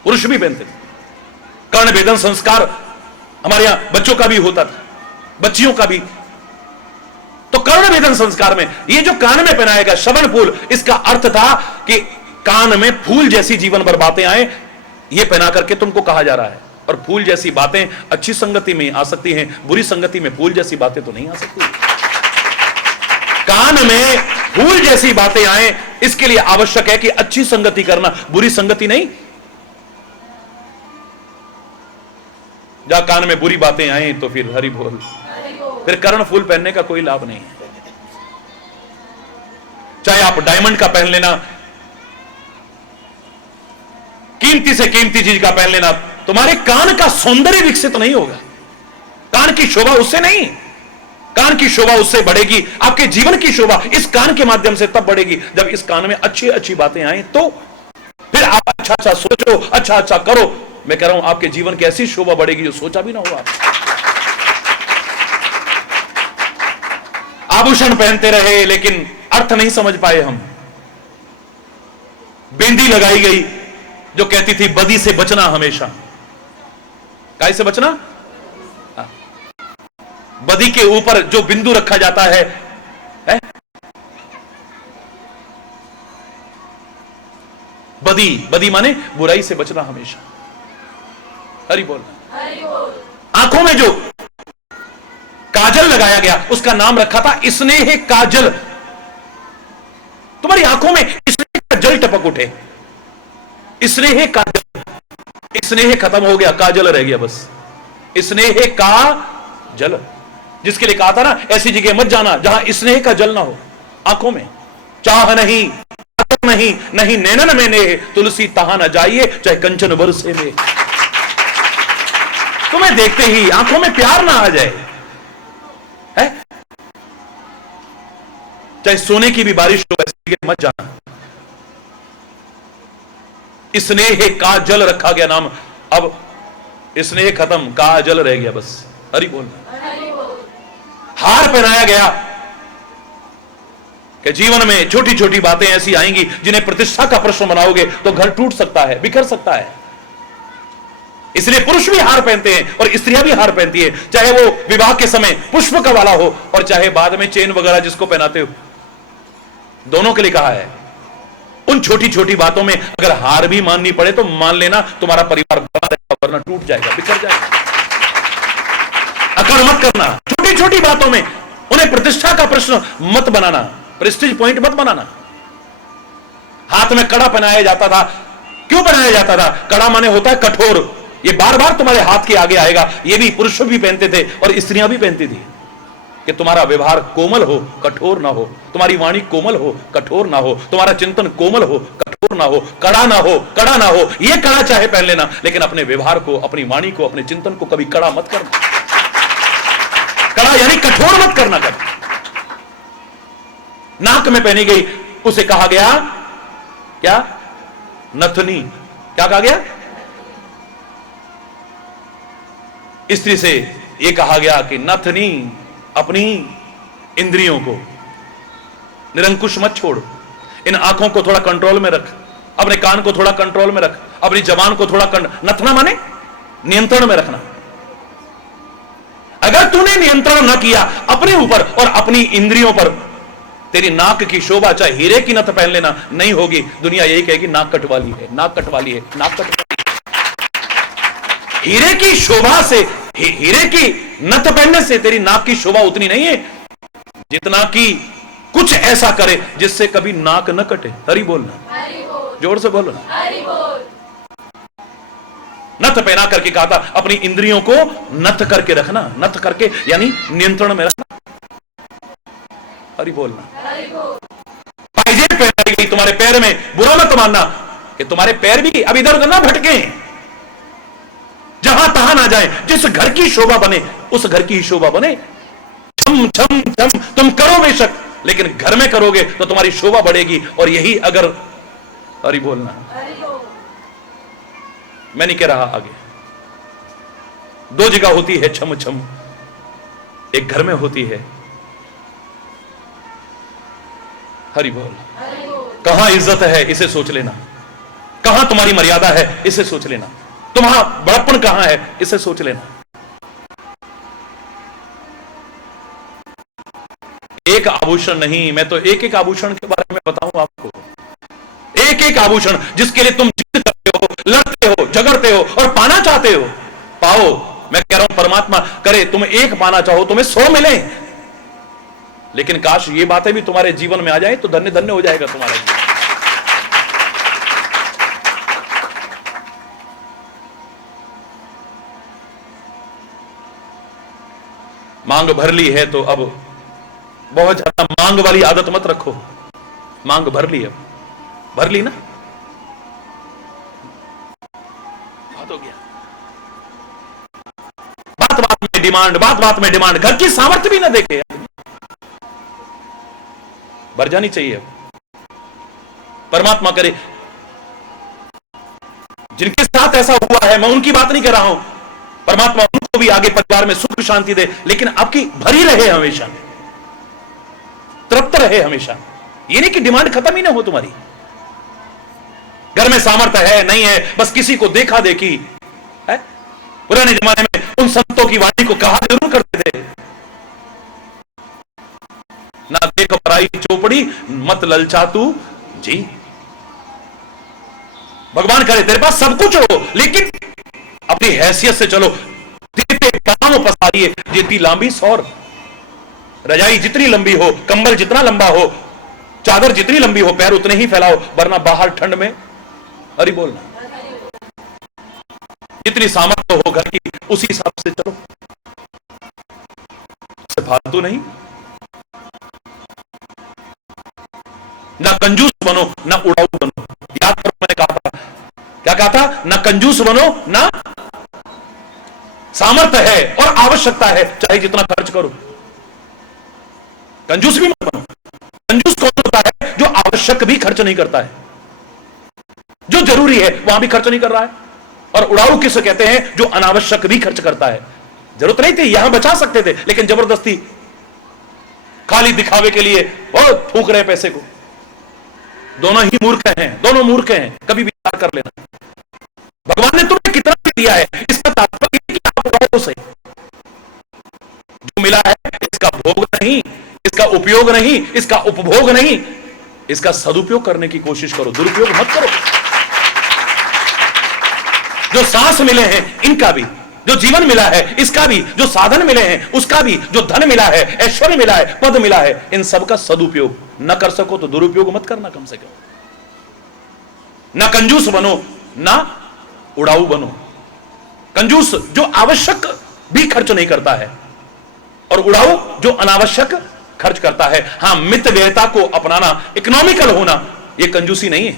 पुरुष भी पहनते थे। कर्ण भेदन संस्कार हमारे यहां बच्चों का भी होता था, बच्चियों का भी। तो कर्ण भेदन संस्कार में ये जो कान में पहनाया गया श्रवण फूल, इसका अर्थ था कि कान में फूल जैसी जीवन भर बातें आए, ये पहना करके तुमको कहा जा रहा है। और फूल जैसी बातें अच्छी संगति में आ सकती हैं, बुरी संगति में फूल जैसी बातें तो नहीं आ सकती। कान में फूल जैसी बातें आए, इसके लिए आवश्यक है कि अच्छी संगति करना, बुरी संगति नहीं। जहां कान में बुरी बातें आए तो फिर हरि बोल, फिर कर्ण फूल पहनने का कोई लाभ नहीं है। चाहे आप डायमंड का पहन लेना, कीमती से कीमती चीज का पहन लेना, तुम्हारे कान का सौंदर्य विकसित नहीं होगा। कान की शोभा उससे नहीं, कान की शोभा उससे बढ़ेगी, आपके जीवन की शोभा इस कान के माध्यम से तब बढ़ेगी जब इस कान में अच्छी अच्छी बातें आए, तो फिर आप अच्छा अच्छा सोचो, अच्छा अच्छा करो। मैं कह रहा हूं आपके जीवन की ऐसी शोभा बढ़ेगी जो सोचा भी ना हुआ। आभूषण पहनते रहे लेकिन अर्थ नहीं समझ पाए हम। बिंदी लगाई गई जो कहती थी बदी से बचना हमेशा। काय से बचना? बदी के ऊपर जो बिंदु रखा जाता है? बदी, बदी माने बुराई से बचना हमेशा। हरि बोल। आंखों में जो काजल लगाया गया उसका नाम रखा था स्नेह काजल। तुम्हारी आंखों में स्नेह का जल टपक उठे, स्नेह काजल। स्नेह खत्म हो गया, काजल रह गया बस। स्नेह का जल, जिसके लिए कहा था ना ऐसी जगह मत जाना जहां स्नेह का जल ना हो। आंखों में चाह नहीं, नहीं नहीं नैनन में नेह, तुलसी तहा न जाइए चाहे कंचन बरसे में। तुम्हें देखते ही आंखों में प्यार ना आ जाए, है? चाहे सोने की भी बारिश हो, ऐसी जगह मत जाना। स्नेह का जल रखा गया नाम। अब स्नेह खत्म, का जल रह गया बस। हरि बोल। हार पहनाया गया कि जीवन में छोटी छोटी बातें ऐसी आएंगी जिन्हें प्रतिष्ठा का प्रश्न बनाओगे तो घर टूट सकता है, बिखर सकता है। इसलिए पुरुष भी हार पहनते हैं और स्त्रियां भी हार पहनती है, चाहे वो विवाह के समय पुष्प का वाला हो और चाहे बाद में चेन वगैरह जिसको पहनाते हो। दोनों के लिए कहा है। उन छोटी छोटी बातों में अगर हार भी माननी पड़े तो मान लेना, तुम्हारा परिवार बड़ा रहेगा, वरना टूट जाएगा, बिखर जाएगा। अकड़ मत करना छोटी छोटी बातों में, उन्हें प्रतिष्ठा का प्रश्न मत बनाना, प्रेस्टीज पॉइंट मत बनाना। हाथ में कड़ा पहनाया जाता था, क्यों पहनाया जाता था? कड़ा माने होता है कठोर, ये बार बार तुम्हारे हाथ के आगे आएगा। ये भी पुरुष भी पहनते थे और स्त्रियां भी पहनती थी कि तुम्हारा व्यवहार कोमल हो, कठोर ना हो, तुम्हारी वाणी कोमल हो, कठोर ना हो, तुम्हारा चिंतन कोमल हो, कठोर ना हो, कड़ा ना हो, कड़ा ना हो। ये कड़ा चाहे पहन लेना, लेकिन अपने व्यवहार को, अपनी वाणी को, अपने चिंतन को कभी कड़ा मत करना। कड़ा यानी कठोर मत करना कभी। नाक में पहनी गई, उसे कहा गया क्या? नथनी। क्या कहा गया? स्त्री से यह कहा गया कि नथनी, अपनी इंद्रियों को निरंकुश मत छोड़, इन आंखों को थोड़ा कंट्रोल में रख, अपने कान को थोड़ा कंट्रोल में रख, अपनी जबान को थोड़ा नथना माने नियंत्रण में रखना। अगर तूने नियंत्रण न किया अपने ऊपर और अपनी इंद्रियों पर, तेरी नाक की शोभा चाहे हीरे की नथ पहन लेना नहीं होगी। दुनिया यही कहेगी नाक कटवाली है, नाक कटवाली है, नाक कटवाली। हीरे की शोभा से, हीरे की नथ पहनने से तेरी नाक की शोभा उतनी नहीं है जितना कि कुछ ऐसा करे जिससे कभी नाक न कटे। हरि बोलना, जोर से बोलो। नथ पहना करके कहा था अपनी इंद्रियों को नथ करके रखना, नथ करके यानी नियंत्रण में रखना। हरि बोलना। पायजेब पहनाई गई तुम्हारे पैर में, बुरा मत मानना कि तुम्हारे पैर भी अब इधर उधर ना भटके, जहां तहां ना जाए। जिस घर की शोभा बने उस घर की ही शोभा बने। छम छम छम तुम करो बेशक, लेकिन घर में करोगे तो तुम्हारी शोभा बढ़ेगी। और यही अगर, हरि बोलना, मैं नहीं कह रहा आगे। दो जगह होती है छम छम, एक घर में होती है। हरि बोल। कहां इज्जत है इसे सोच लेना, कहां तुम्हारी मर्यादा है इसे सोच लेना, तुम्हारा बड़प्पन कहां है इसे सोच लेना। एक आभूषण नहीं, मैं तो एक एक आभूषण के बारे में बताऊं आपको। एक एक आभूषण जिसके लिए तुम जिद करते हो, लड़ते हो, झगड़ते हो और पाना चाहते हो, पाओ। मैं कह रहा हूं परमात्मा करे तुम एक पाना चाहो तुम्हें 100 मिले, लेकिन काश ये बातें भी तुम्हारे जीवन में आ जाए तो धन्य धन्य हो जाएगा तुम्हारा जीवन। मांग भर ली है तो अब बहुत ज्यादा मांग वाली आदत मत रखो। मांग भर ली, अब भर ली ना, बात हो गया। बात बात में डिमांड, बात बात में डिमांड, घर की सामर्थ्य भी ना देखे, भर जानी चाहिए। परमात्मा करे जिनके साथ ऐसा हुआ है, मैं उनकी बात नहीं कर रहा हूं, परमात्मा उनको भी आगे परिवार में सुख शांति दे, लेकिन आपकी भरी रहे, हमेशा तृप्त रहे हमेशा। ये नहीं कि डिमांड खत्म ही ना हो तुम्हारी। घर में सामर्थ्य है नहीं है, बस किसी को देखा देखी है। पुराने जमाने में उन संतों की वाणी को कहा जरूर करते थे, ना देख पराई चौपड़ी मत ललचा तू जी। भगवान करे तेरे पास सब कुछ हो, लेकिन अपनी हैसियत से चलो। देते काम पसारिए जितनी लंबी सौर, रजाई जितनी लंबी हो, कंबल जितना लंबा हो, चादर जितनी लंबी हो, पैर उतने ही फैलाओ, वरना बाहर ठंड में अरे बोलना। जितनी सामर्थ्य हो घर की उसी हिसाब से चलो, फालतू नहीं। ना कंजूस बनो ना उड़ाऊ बनो। याद करो मैंने कहा था, क्या कहा था? ना कंजूस बनो ना, सामर्थ्य है और आवश्यकता है चाहे जितना खर्च करो, कंजूस भी मत बनो। कंजूस कौन होता है? जो आवश्यक भी खर्च नहीं करता है, जो जरूरी है वहां भी खर्च नहीं कर रहा है। और उड़ाऊ किसे कहते हैं? जो अनावश्यक भी खर्च करता है। जरूरत नहीं थी, यहां बचा सकते थे, लेकिन जबरदस्ती खाली दिखावे के लिए बहुत फूंक रहे पैसे को। दोनों ही मूर्ख हैं, दोनों मूर्ख हैं, कभी विचार कर लेना। भगवान ने तुम्हें कितना दिया है, इसका तात्पर्य कि आप उड़ाओ उसे। जो मिला है इसका भोग नहीं, इसका उपयोग नहीं, इसका उपभोग नहीं, इसका सदुपयोग करने की कोशिश करो, दुरुपयोग मत करो। जो सांस मिले हैं इनका भी, जो जीवन मिला है इसका भी, जो साधन मिले हैं उसका भी, जो धन मिला है, ऐश्वर्य मिला है, पद मिला है, इन सब का सदुपयोग न कर सको तो दुरुपयोग मत करना कम से कम। ना कंजूस बनो ना उड़ाऊ बनो। कंजूस जो आवश्यक भी खर्च नहीं करता है, और उड़ाऊ जो अनावश्यक खर्च करता है। हां, मित व्ययता को अपनाना, इकोनॉमिकल होना, यह कंजूसी नहीं है।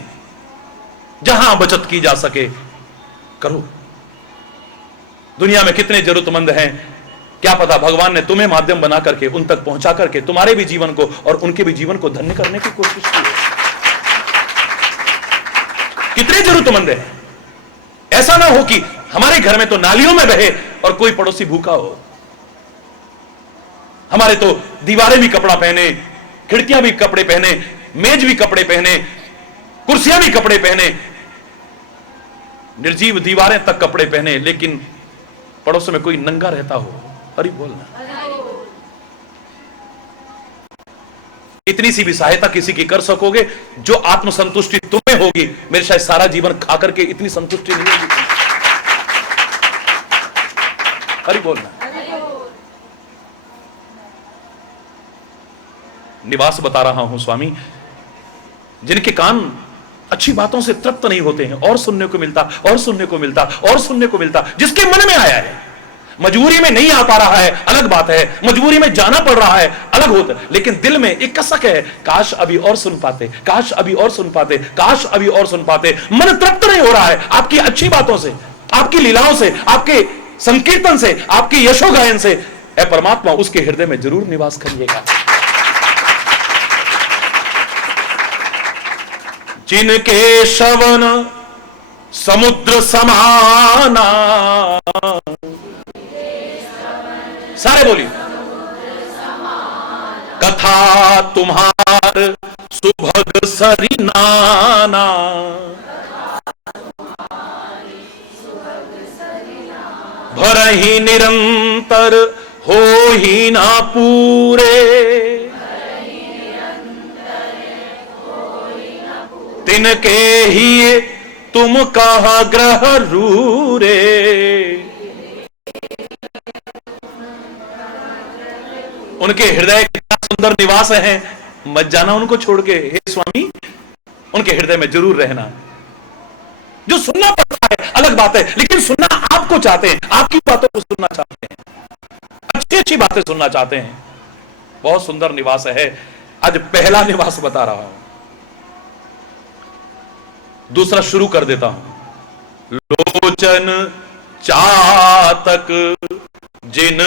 जहां बचत की जा सके करो। दुनिया में कितने जरूरतमंद हैं, क्या पता भगवान ने तुम्हें माध्यम बना करके उन तक पहुंचा करके तुम्हारे भी जीवन को और उनके भी जीवन को धन्य करने की कोशिश की है। कितने जरूरतमंद हैं। ऐसा ना हो कि हमारे घर में तो नालियों में बहे और कोई पड़ोसी भूखा हो। हमारे तो दीवारें भी कपड़ा पहने, खिड़कियां भी कपड़े पहने, मेज भी कपड़े पहने, कुर्सियां भी कपड़े पहने, निर्जीव दीवारें तक कपड़े पहने, लेकिन पड़ोस में कोई नंगा रहता हो। अरे बोलना। इतनी सी भी सहायता किसी की कर सकोगे, जो आत्मसंतुष्टि तुम्हें होगी, मेरे शायद सारा जीवन खा करके इतनी संतुष्टि नहीं होगी। अरे बोलना। निवास बता रहा हूं स्वामी, जिनके कान अच्छी बातों से तृप्त नहीं होते हैं, और सुनने को मिलता, और सुनने को मिलता, और सुनने को मिलता, जिसके मन में आया है। मजबूरी में नहीं आ पा रहा है अलग बात है, मजबूरी में जाना पड़ रहा है अलग होता है, लेकिन दिल में एक कसक है, काश अभी और सुन पाते, काश अभी और सुन पाते, काश अभी और सुन पाते। मन तृप्त नहीं हो रहा है आपकी अच्छी बातों से, आपकी लीलाओं से, आपके संकीर्तन से, आपकी यशो गायन से। ऐ परमात्मा उसके हृदय में जरूर निवास करिएगा। जिनके श्रवण समुद्र समाना, सारे बोलिए, कथा तुम्हार सुभग सरिनाना, भरहि निरंतर हो ही ना पूरे, तिनके ही तुम कहा ग्रह रूरे। उनके हृदय कितना सुंदर निवास है, मत जाना उनको छोड़ के, हे स्वामी उनके हृदय में जरूर रहना। जो सुनना पड़ता है अलग बात है, लेकिन सुनना आपको चाहते हैं, आपकी बातों को सुनना चाहते हैं, अच्छी अच्छी बातें सुनना चाहते हैं। बहुत सुंदर निवास है। आज पहला निवास बता रहा हूं, दूसरा शुरू कर देता हूं। लोचन चातक जिन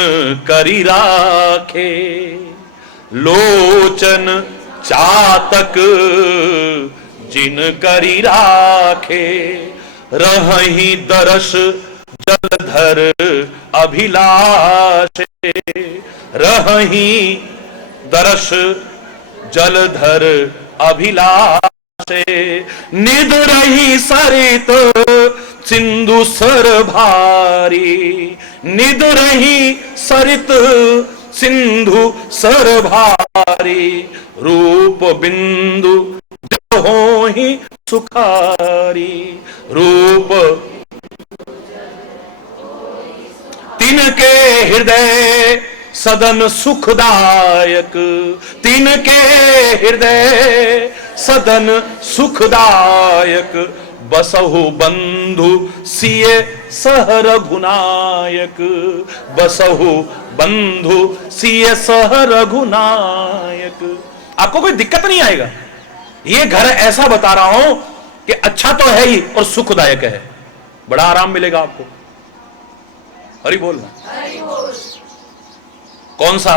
करी राखे, लोचन चातक जिन करी राखे, रहहि दरस जलधर अभिलाषे, रहहि दरस जलधर अभिलाषे, निध रही सरित सिंधु सर भारी, निध रही सरित सिंधु सर भारी, रूप बिंदु जो हो ही सुखारी, रूप तिनके हृदय सदन सुखदायक, तिनके हृदय सदन सुखदायक, बसहु बंधु सिए सह रघुनायक, बसहु बंधु सिए सह रघुनायक। आपको कोई दिक्कत नहीं आएगा। ये घर ऐसा बता रहा हूं कि अच्छा तो है ही और सुखदायक है, बड़ा आराम मिलेगा आपको। हरि बोलना। कौन सा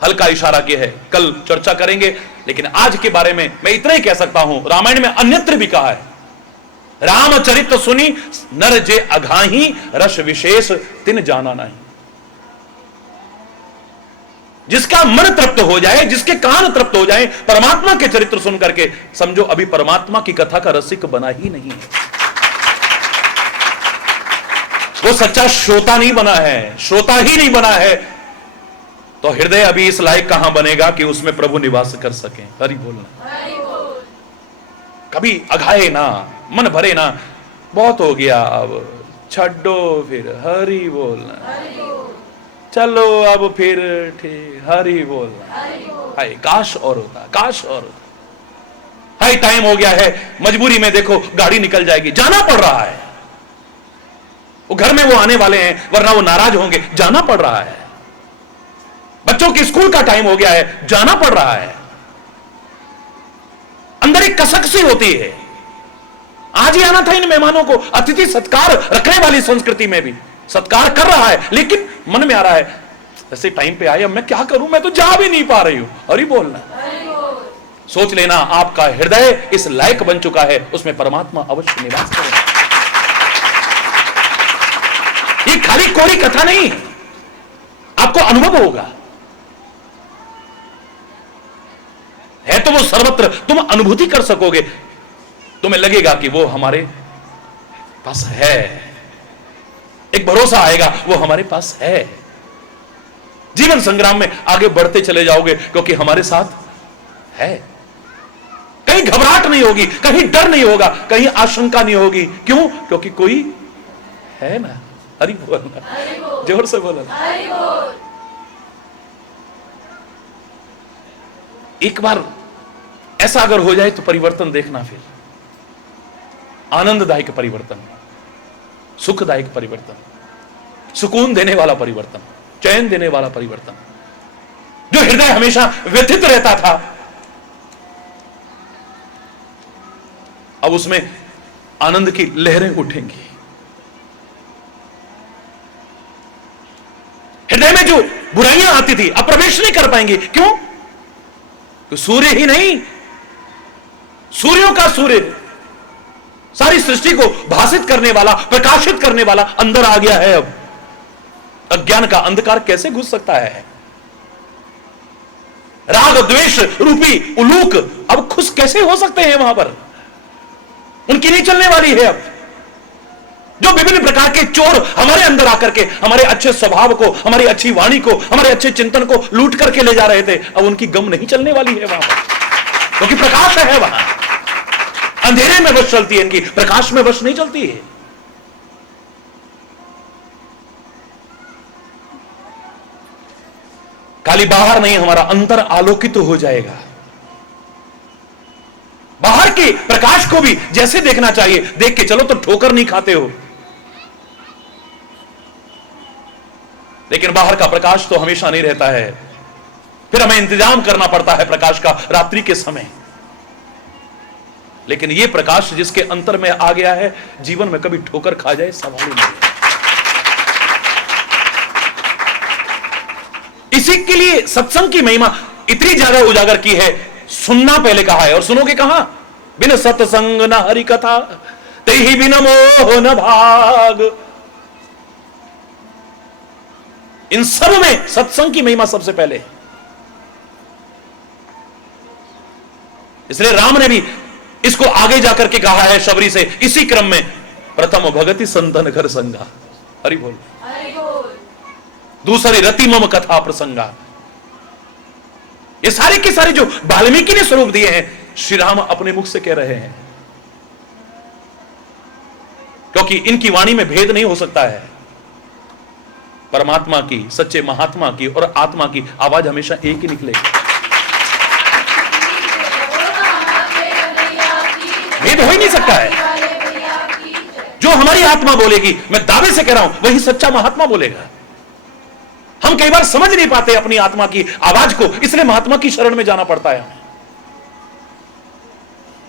हल्का इशारा किया है, कल चर्चा करेंगे, लेकिन आज के बारे में मैं इतना ही कह सकता हूं, रामायण में अन्यत्र भी कहा है, रामचरित सुनी नर जे अघाही, रस विशेष तिन जाना नहीं। जिसका मन तृप्त हो जाए, जिसके कान तृप्त हो जाए परमात्मा के चरित्र सुन करके, समझो अभी परमात्मा की कथा का रसिक बना ही नहीं है। वो सच्चा श्रोता नहीं बना है, श्रोता ही नहीं बना है, तो हृदय अभी इस लायक कहां बनेगा कि उसमें प्रभु निवास कर सके। हरि बोलना। कभी अघाए ना, मन भरे ना, बहुत हो गया अब छड्डो, फिर हरि बोलना, चलो अब फिर ठीक, हरि बोलना। हाय काश और होता, काश और होता। हाय टाइम हो गया है, मजबूरी में देखो गाड़ी निकल जाएगी, जाना पड़ रहा है। वो घर में वो आने वाले हैं, वरना वो नाराज होंगे, जाना पड़ रहा है। बच्चों के स्कूल का टाइम हो गया है, जाना पड़ रहा है। अंदर एक कसक सी होती है, आज ही आना था इन मेहमानों को। अतिथि सत्कार रखने वाली संस्कृति में भी सत्कार कर रहा है, लेकिन मन में आ रहा है ऐसे टाइम पे आए, अब मैं क्या करूं, मैं तो जा भी नहीं पा रही हूं। हरि बोलना। सोच लेना आपका हृदय इस लायक बन चुका है, उसमें परमात्मा अवश्य निवास करेगा। ये खाली कोरी कथा नहीं, आपको अनुभव होगा। है तो वो सर्वत्र, तुम अनुभूति कर सकोगे, तुम्हें लगेगा कि वो हमारे पास है, एक भरोसा आएगा वो हमारे पास है। जीवन संग्राम में आगे बढ़ते चले जाओगे क्योंकि हमारे साथ है। कहीं घबराहट नहीं होगी, कहीं डर नहीं होगा, कहीं आशंका नहीं होगी। क्यों? क्योंकि कोई है ना। हरि बोलना, जोर से बोलना। एक बार ऐसा अगर हो जाए तो परिवर्तन देखना, फिर आनंददायक परिवर्तन, सुखदायक परिवर्तन, सुकून देने वाला परिवर्तन, चैन देने वाला परिवर्तन। जो हृदय हमेशा व्यथित रहता था, अब उसमें आनंद की लहरें उठेंगी। हृदय में जो बुराइयां आती थी अब प्रवेश नहीं कर पाएंगी। क्यों? तो सूर्य ही नहीं, सूर्यों का सूर्य, सारी सृष्टि को भासित करने वाला, प्रकाशित करने वाला अंदर आ गया है। अब अज्ञान का अंधकार कैसे घुस सकता है? राग द्वेष रूपी उलूक अब खुश कैसे हो सकते हैं? वहां पर उनकी नहीं चलने वाली है। अब जो विभिन्न प्रकार के चोर हमारे अंदर आकर के हमारे अच्छे स्वभाव को, हमारी अच्छी वाणी को, हमारे अच्छे चिंतन को लूट करके ले जा रहे थे, अब उनकी गम नहीं चलने वाली है वहां पर, क्योंकि प्रकाश है वहां। अंधेरे में बस चलती है इनकी, प्रकाश में बस नहीं चलती है। खाली बाहर नहीं, हमारा अंतर आलोकित हो जाएगा। बाहर के प्रकाश को भी जैसे देखना चाहिए, देख के चलो तो ठोकर नहीं खाते हो, लेकिन बाहर का प्रकाश तो हमेशा नहीं रहता है। फिर हमें इंतजाम करना पड़ता है प्रकाश का रात्रि के समय। लेकिन यह प्रकाश जिसके अंतर में आ गया है, जीवन में कभी ठोकर खा जाए सवाल ही नहीं है। इसी के लिए सत्संग की महिमा इतनी ज्यादा उजागर की है। सुनना पहले कहा है, और सुनोगे कहां? बिन सत्संग न हरि कथा, तेहि बिन मोह न भाग। इन सब में सत्संग की महिमा सबसे पहले। इसलिए राम ने भी इसको आगे जाकर के कहा है शबरी से, इसी क्रम में, प्रथम भगति संतन घर संगा। हरि बोल, दूसरी रति मम कथा प्रसंगा। ये सारे के सारे जो वाल्मीकि ने स्वरूप दिए हैं, श्री राम अपने मुख से कह रहे हैं, क्योंकि इनकी वाणी में भेद नहीं हो सकता है। परमात्मा की, सच्चे महात्मा की और आत्मा की आवाज हमेशा एक ही निकलेगी, भेद हो ही नहीं सकता है। जो हमारी आत्मा बोलेगी, मैं दावे से कह रहा हूं, वही सच्चा महात्मा बोलेगा। हम कई बार समझ नहीं पाते अपनी आत्मा की आवाज को, इसलिए महात्मा की शरण में जाना पड़ता है हमें।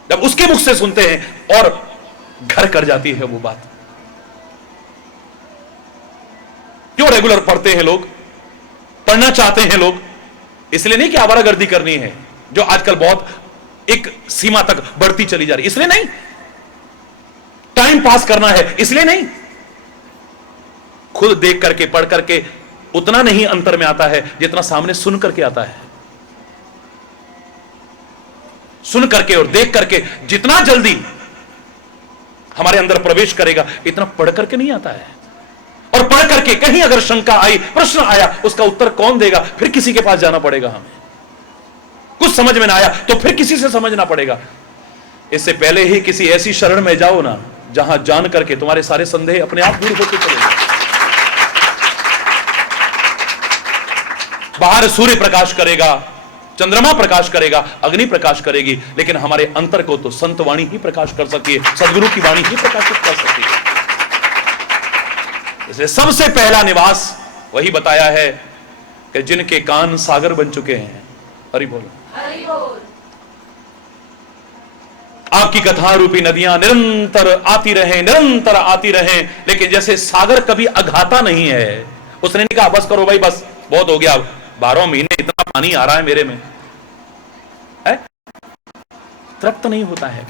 जब उसके मुख से सुनते हैं और घर कर जाती है वो बात। क्यों रेगुलर पढ़ते हैं लोग, पढ़ना चाहते हैं लोग? इसलिए नहीं कि आवारागर्दी करनी है, जो आजकल बहुत एक सीमा तक बढ़ती चली जा रही, इसलिए नहीं। टाइम पास करना है, इसलिए नहीं। खुद देख करके, पढ़ करके उतना नहीं अंतर में आता है जितना सामने सुन करके आता है। सुन करके और देख करके जितना जल्दी हमारे अंदर प्रवेश करेगा, इतना पढ़ करके नहीं आता है। और पढ़ करके कहीं अगर शंका आई, प्रश्न आया, उसका उत्तर कौन देगा? फिर किसी के पास जाना पड़ेगा हमें। कुछ समझ में ना आया तो फिर किसी से समझना पड़ेगा। इससे पहले ही किसी ऐसी शरण में जाओ ना, जहां जान करके तुम्हारे सारे संदेह अपने आप दूर होते चले जाए। बाहर सूर्य प्रकाश करेगा, चंद्रमा प्रकाश करेगा, अग्नि प्रकाश करेगी, लेकिन हमारे अंतर को तो संत वाणी ही प्रकाश कर सकती है, सदगुरु की वाणी ही प्रकाशित कर सकती है। इसलिए सबसे पहला निवास वही बताया है कि जिनके कान सागर बन चुके हैं। हरि बोल, हरि बोल। आपकी कथा रूपी नदियां निरंतर आती रहें, निरंतर आती रहें, लेकिन जैसे सागर कभी अघाता नहीं है। उसने नहीं कहा बस करो भाई, बस बहुत हो गया, 12 महीने इतना पानी आ रहा है मेरे में, है? तृप्त नहीं होता है।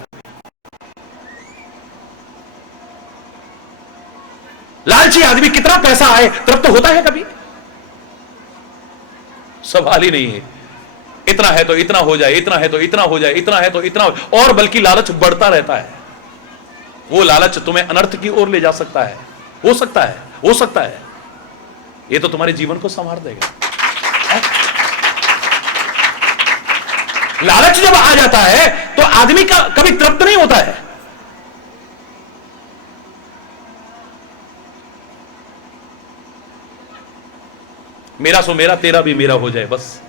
लालची आदमी कितना पैसा आए, तृप्त होता है कभी? सवाल ही नहीं है। इतना है तो इतना हो जाए, इतना है तो इतना हो जाए, इतना है तो इतना हो, और बल्कि लालच बढ़ता रहता है। वो लालच तुम्हें अनर्थ की ओर ले जा सकता है। हो सकता है, हो सकता है। ये तो तुम्हारे जीवन को संवार देगा। लालच जब आ जाता है तो आदमी का कभी तृप्त नहीं होता है। मेरा सो मेरा, तेरा भी मेरा हो जाए, बस।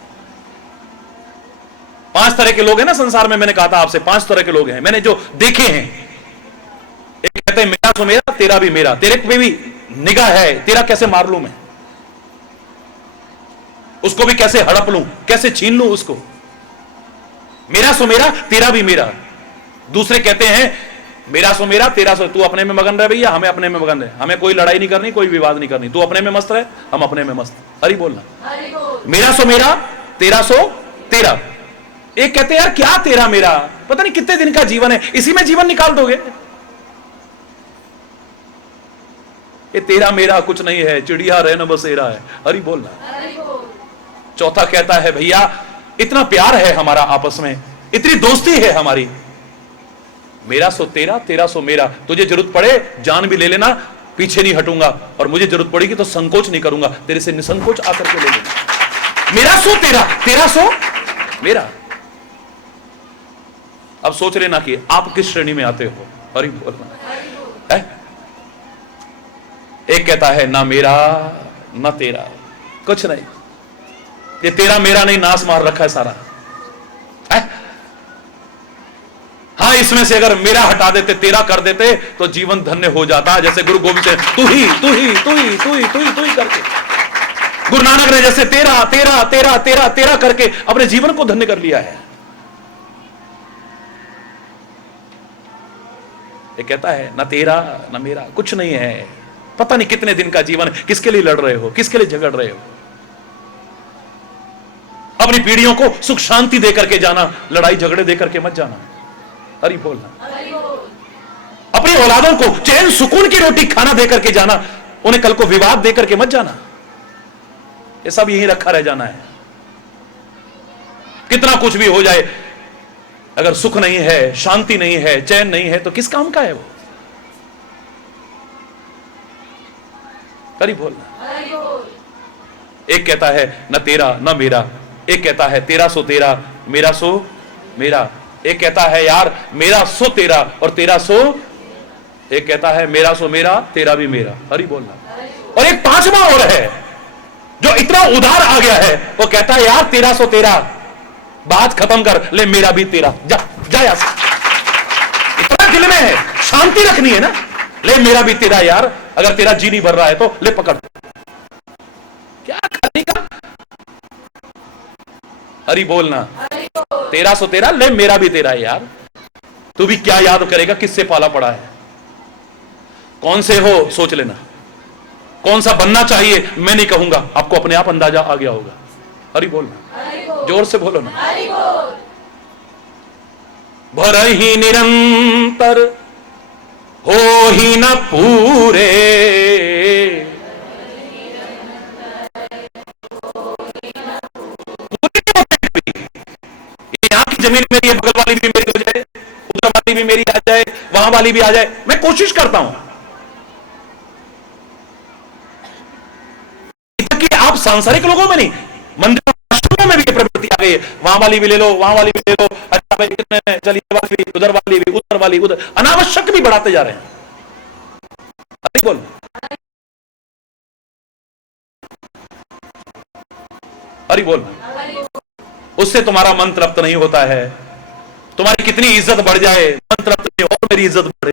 5 तरह के लोग हैं ना संसार में, मैंने कहा था आपसे 5 तरह के लोग हैं, मैंने जो देखे हैं। एक कहते हैं मेरा सो मेरा, तेरा भी मेरा, तेरे पे भी निगाह है, तेरा कैसे मार लूं मैं, उसको भी कैसे हड़प लूं, कैसे छीन लूं उसको। मेरा सो मेरा, तेरा भी मेरा। दूसरे कहते हैं मेरा सो मेरा, तेरा सो, तू अपने में मगन रहे भैया, हमें अपने में मगन रहे, हमें कोई लड़ाई नहीं करनी, कोई विवाद नहीं करनी, तू अपने में मस्त रहे, हम अपने में मस्त। हरि बोलना, मेरा सो मेरा, तेरा सो तेरा। एक कहते हैं यार क्या तेरा मेरा, पता नहीं कितने दिन का जीवन है, इसी में जीवन निकाल दोगे। ये तेरा मेरा कुछ नहीं है, चिड़िया रहना बसेरा है। हरि बोलना। चौथा कहता है भैया इतना प्यार है हमारा आपस में, इतनी दोस्ती है हमारी, मेरा सो तेरा, तेरा सो मेरा। तुझे जरूरत पड़े जान भी ले लेना, पीछे नहीं हटूंगा, और मुझे जरूरत पड़ेगी तो संकोच नहीं करूंगा, तेरे से निसंकोच आकर के ले लेना। मेरा सो तेरा, तेरा सो मेरा। अब सोच लेना कि आप किस श्रेणी में आते हो। हरि बोल है। एक कहता है ना मेरा ना तेरा, कुछ नहीं, ये तेरा मेरा नहीं, नाश मार रखा है सारा है? हाँ, इसमें से अगर मेरा हटा देते, तेरा कर देते तो जीवन धन्य हो जाता। जैसे गुरु गोविंद सिंह तू ही तू ही तू ही तू ही तू ही तू ही करके, गुरु नानक ने जैसे तेरा तेरा तेरा तेरा तेरा करके अपने जीवन को धन्य कर लिया है। ये कहता है ना तेरा ना मेरा, कुछ नहीं है। पता नहीं कितने दिन का जीवन, किसके लिए लड़ रहे हो, किसके लिए झगड़ रहे हो। अपनी पीढ़ियों को सुख शांति देकर के जाना, लड़ाई झगड़े देकर के मत जाना। हरि बोलना। अपनी औलादों को चैन सुकून की रोटी खाना देकर के जाना, उन्हें कल को विवाद देकर के मत जाना। ये सब यहीं रखा रह जाना है। कितना कुछ भी हो जाए, अगर सुख नहीं है, शांति नहीं है, चैन नहीं है, तो किस काम का है वो। हरि बोलना। एक कहता है न तेरा न मेरा, एक कहता है तेरा सो तेरा, मेरा सो मेरा। एक कहता है यार मेरा सो तेरा और तेरा सो, एक कहता है मेरा सो मेरा, तेरा भी मेरा। हरि बोलना। और एक पांचवा और है जो इतना उदार आ गया है, वो कहता है यार तेरा सो तेरा, बात खत्म कर, ले मेरा भी तेरा, जा जा यार। इतना दिल में है, शांति रखनी है ना, ले मेरा भी तेरा यार, अगर तेरा जी नहीं भर रहा है तो ले पकड़, क्या खाने का। हरि बोलना। तेरा सो तेरा, ले मेरा भी तेरा यार। तू भी क्या याद करेगा किससे पाला पड़ा है, कौन से हो सोच लेना, कौन सा बनना चाहिए मैं नहीं कहूंगा, आपको अपने आप अंदाजा आ गया होगा। हरि बोलना, जोर से बोलो ना। भर ही निरंतर हो ही न पूरे, यहाँ की जमीन मेरी है, बगल वाली भी मेरी हो जाए, उधर वाली भी मेरी आ जाए, वहां वाली भी आ जाए, मैं कोशिश करता हूं कि आप सांसारिक लोगों में नहीं, मंदिर में भी प्रवृत्ति आ गई है, वहां वाली भी ले लो, वहां वाली भी ले लो, अच्छा भाई कितने, चलिए वाली भी, उधर वाली भी, उधर वाली उधर, अनावश्यक भी बढ़ाते जा रहे हैं। अरे बोल, अरे बोल। उससे तुम्हारा मन तृप्त नहीं होता है। तुम्हारी कितनी इज्जत बढ़ जाए, मन तृप्त नहीं, और मेरी इज्जत बढ़े,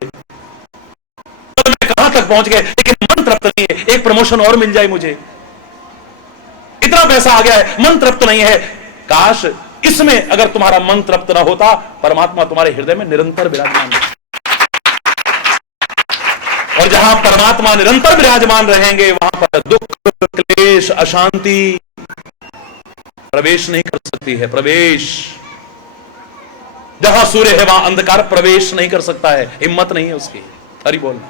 तो मैं कहां तक पहुंच गए, लेकिन मन तृप्त नहीं है। एक प्रमोशन और मिल जाए मुझे, इतना पैसा आ गया है, मन तृप्त नहीं है। काश इसमें अगर तुम्हारा मन तृप्त ना होता, परमात्मा तुम्हारे हृदय में निरंतर विराजमान है। और जहां परमात्मा निरंतर विराजमान रहेंगे, वहां पर दुख, क्लेश, अशांति प्रवेश नहीं कर सकती है। प्रवेश, जहां सूर्य है वहां अंधकार प्रवेश नहीं कर सकता है, हिम्मत नहीं है उसकी। हरि बोलना।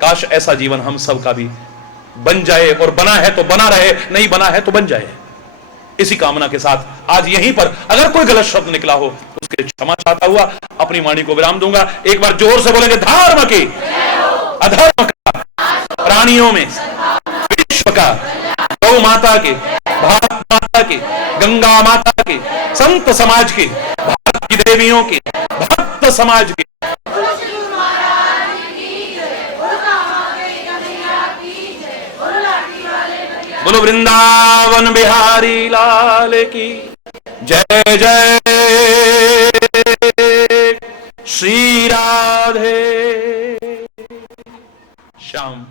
काश ऐसा जीवन हम सबका भी बन जाए, और बना है तो बना रहे, नहीं बना है तो बन जाए। इसी कामना के साथ आज यहीं पर अगर कोई गलत शब्द निकला हो, उसके क्षमा चाहता हुआ अपनी वाणी को विराम दूंगा। एक बार जोर से बोलेंगे, धर्म की, अधर्म का, प्राणियों में, विश्व का, गौ माता की, भारत माता की, गंगा माता की, संत समाज की, भारत की देवियों की, भक्त समाज की, बोलो वृंदावन बिहारी लाल की जय। जय श्री राधे श्याम।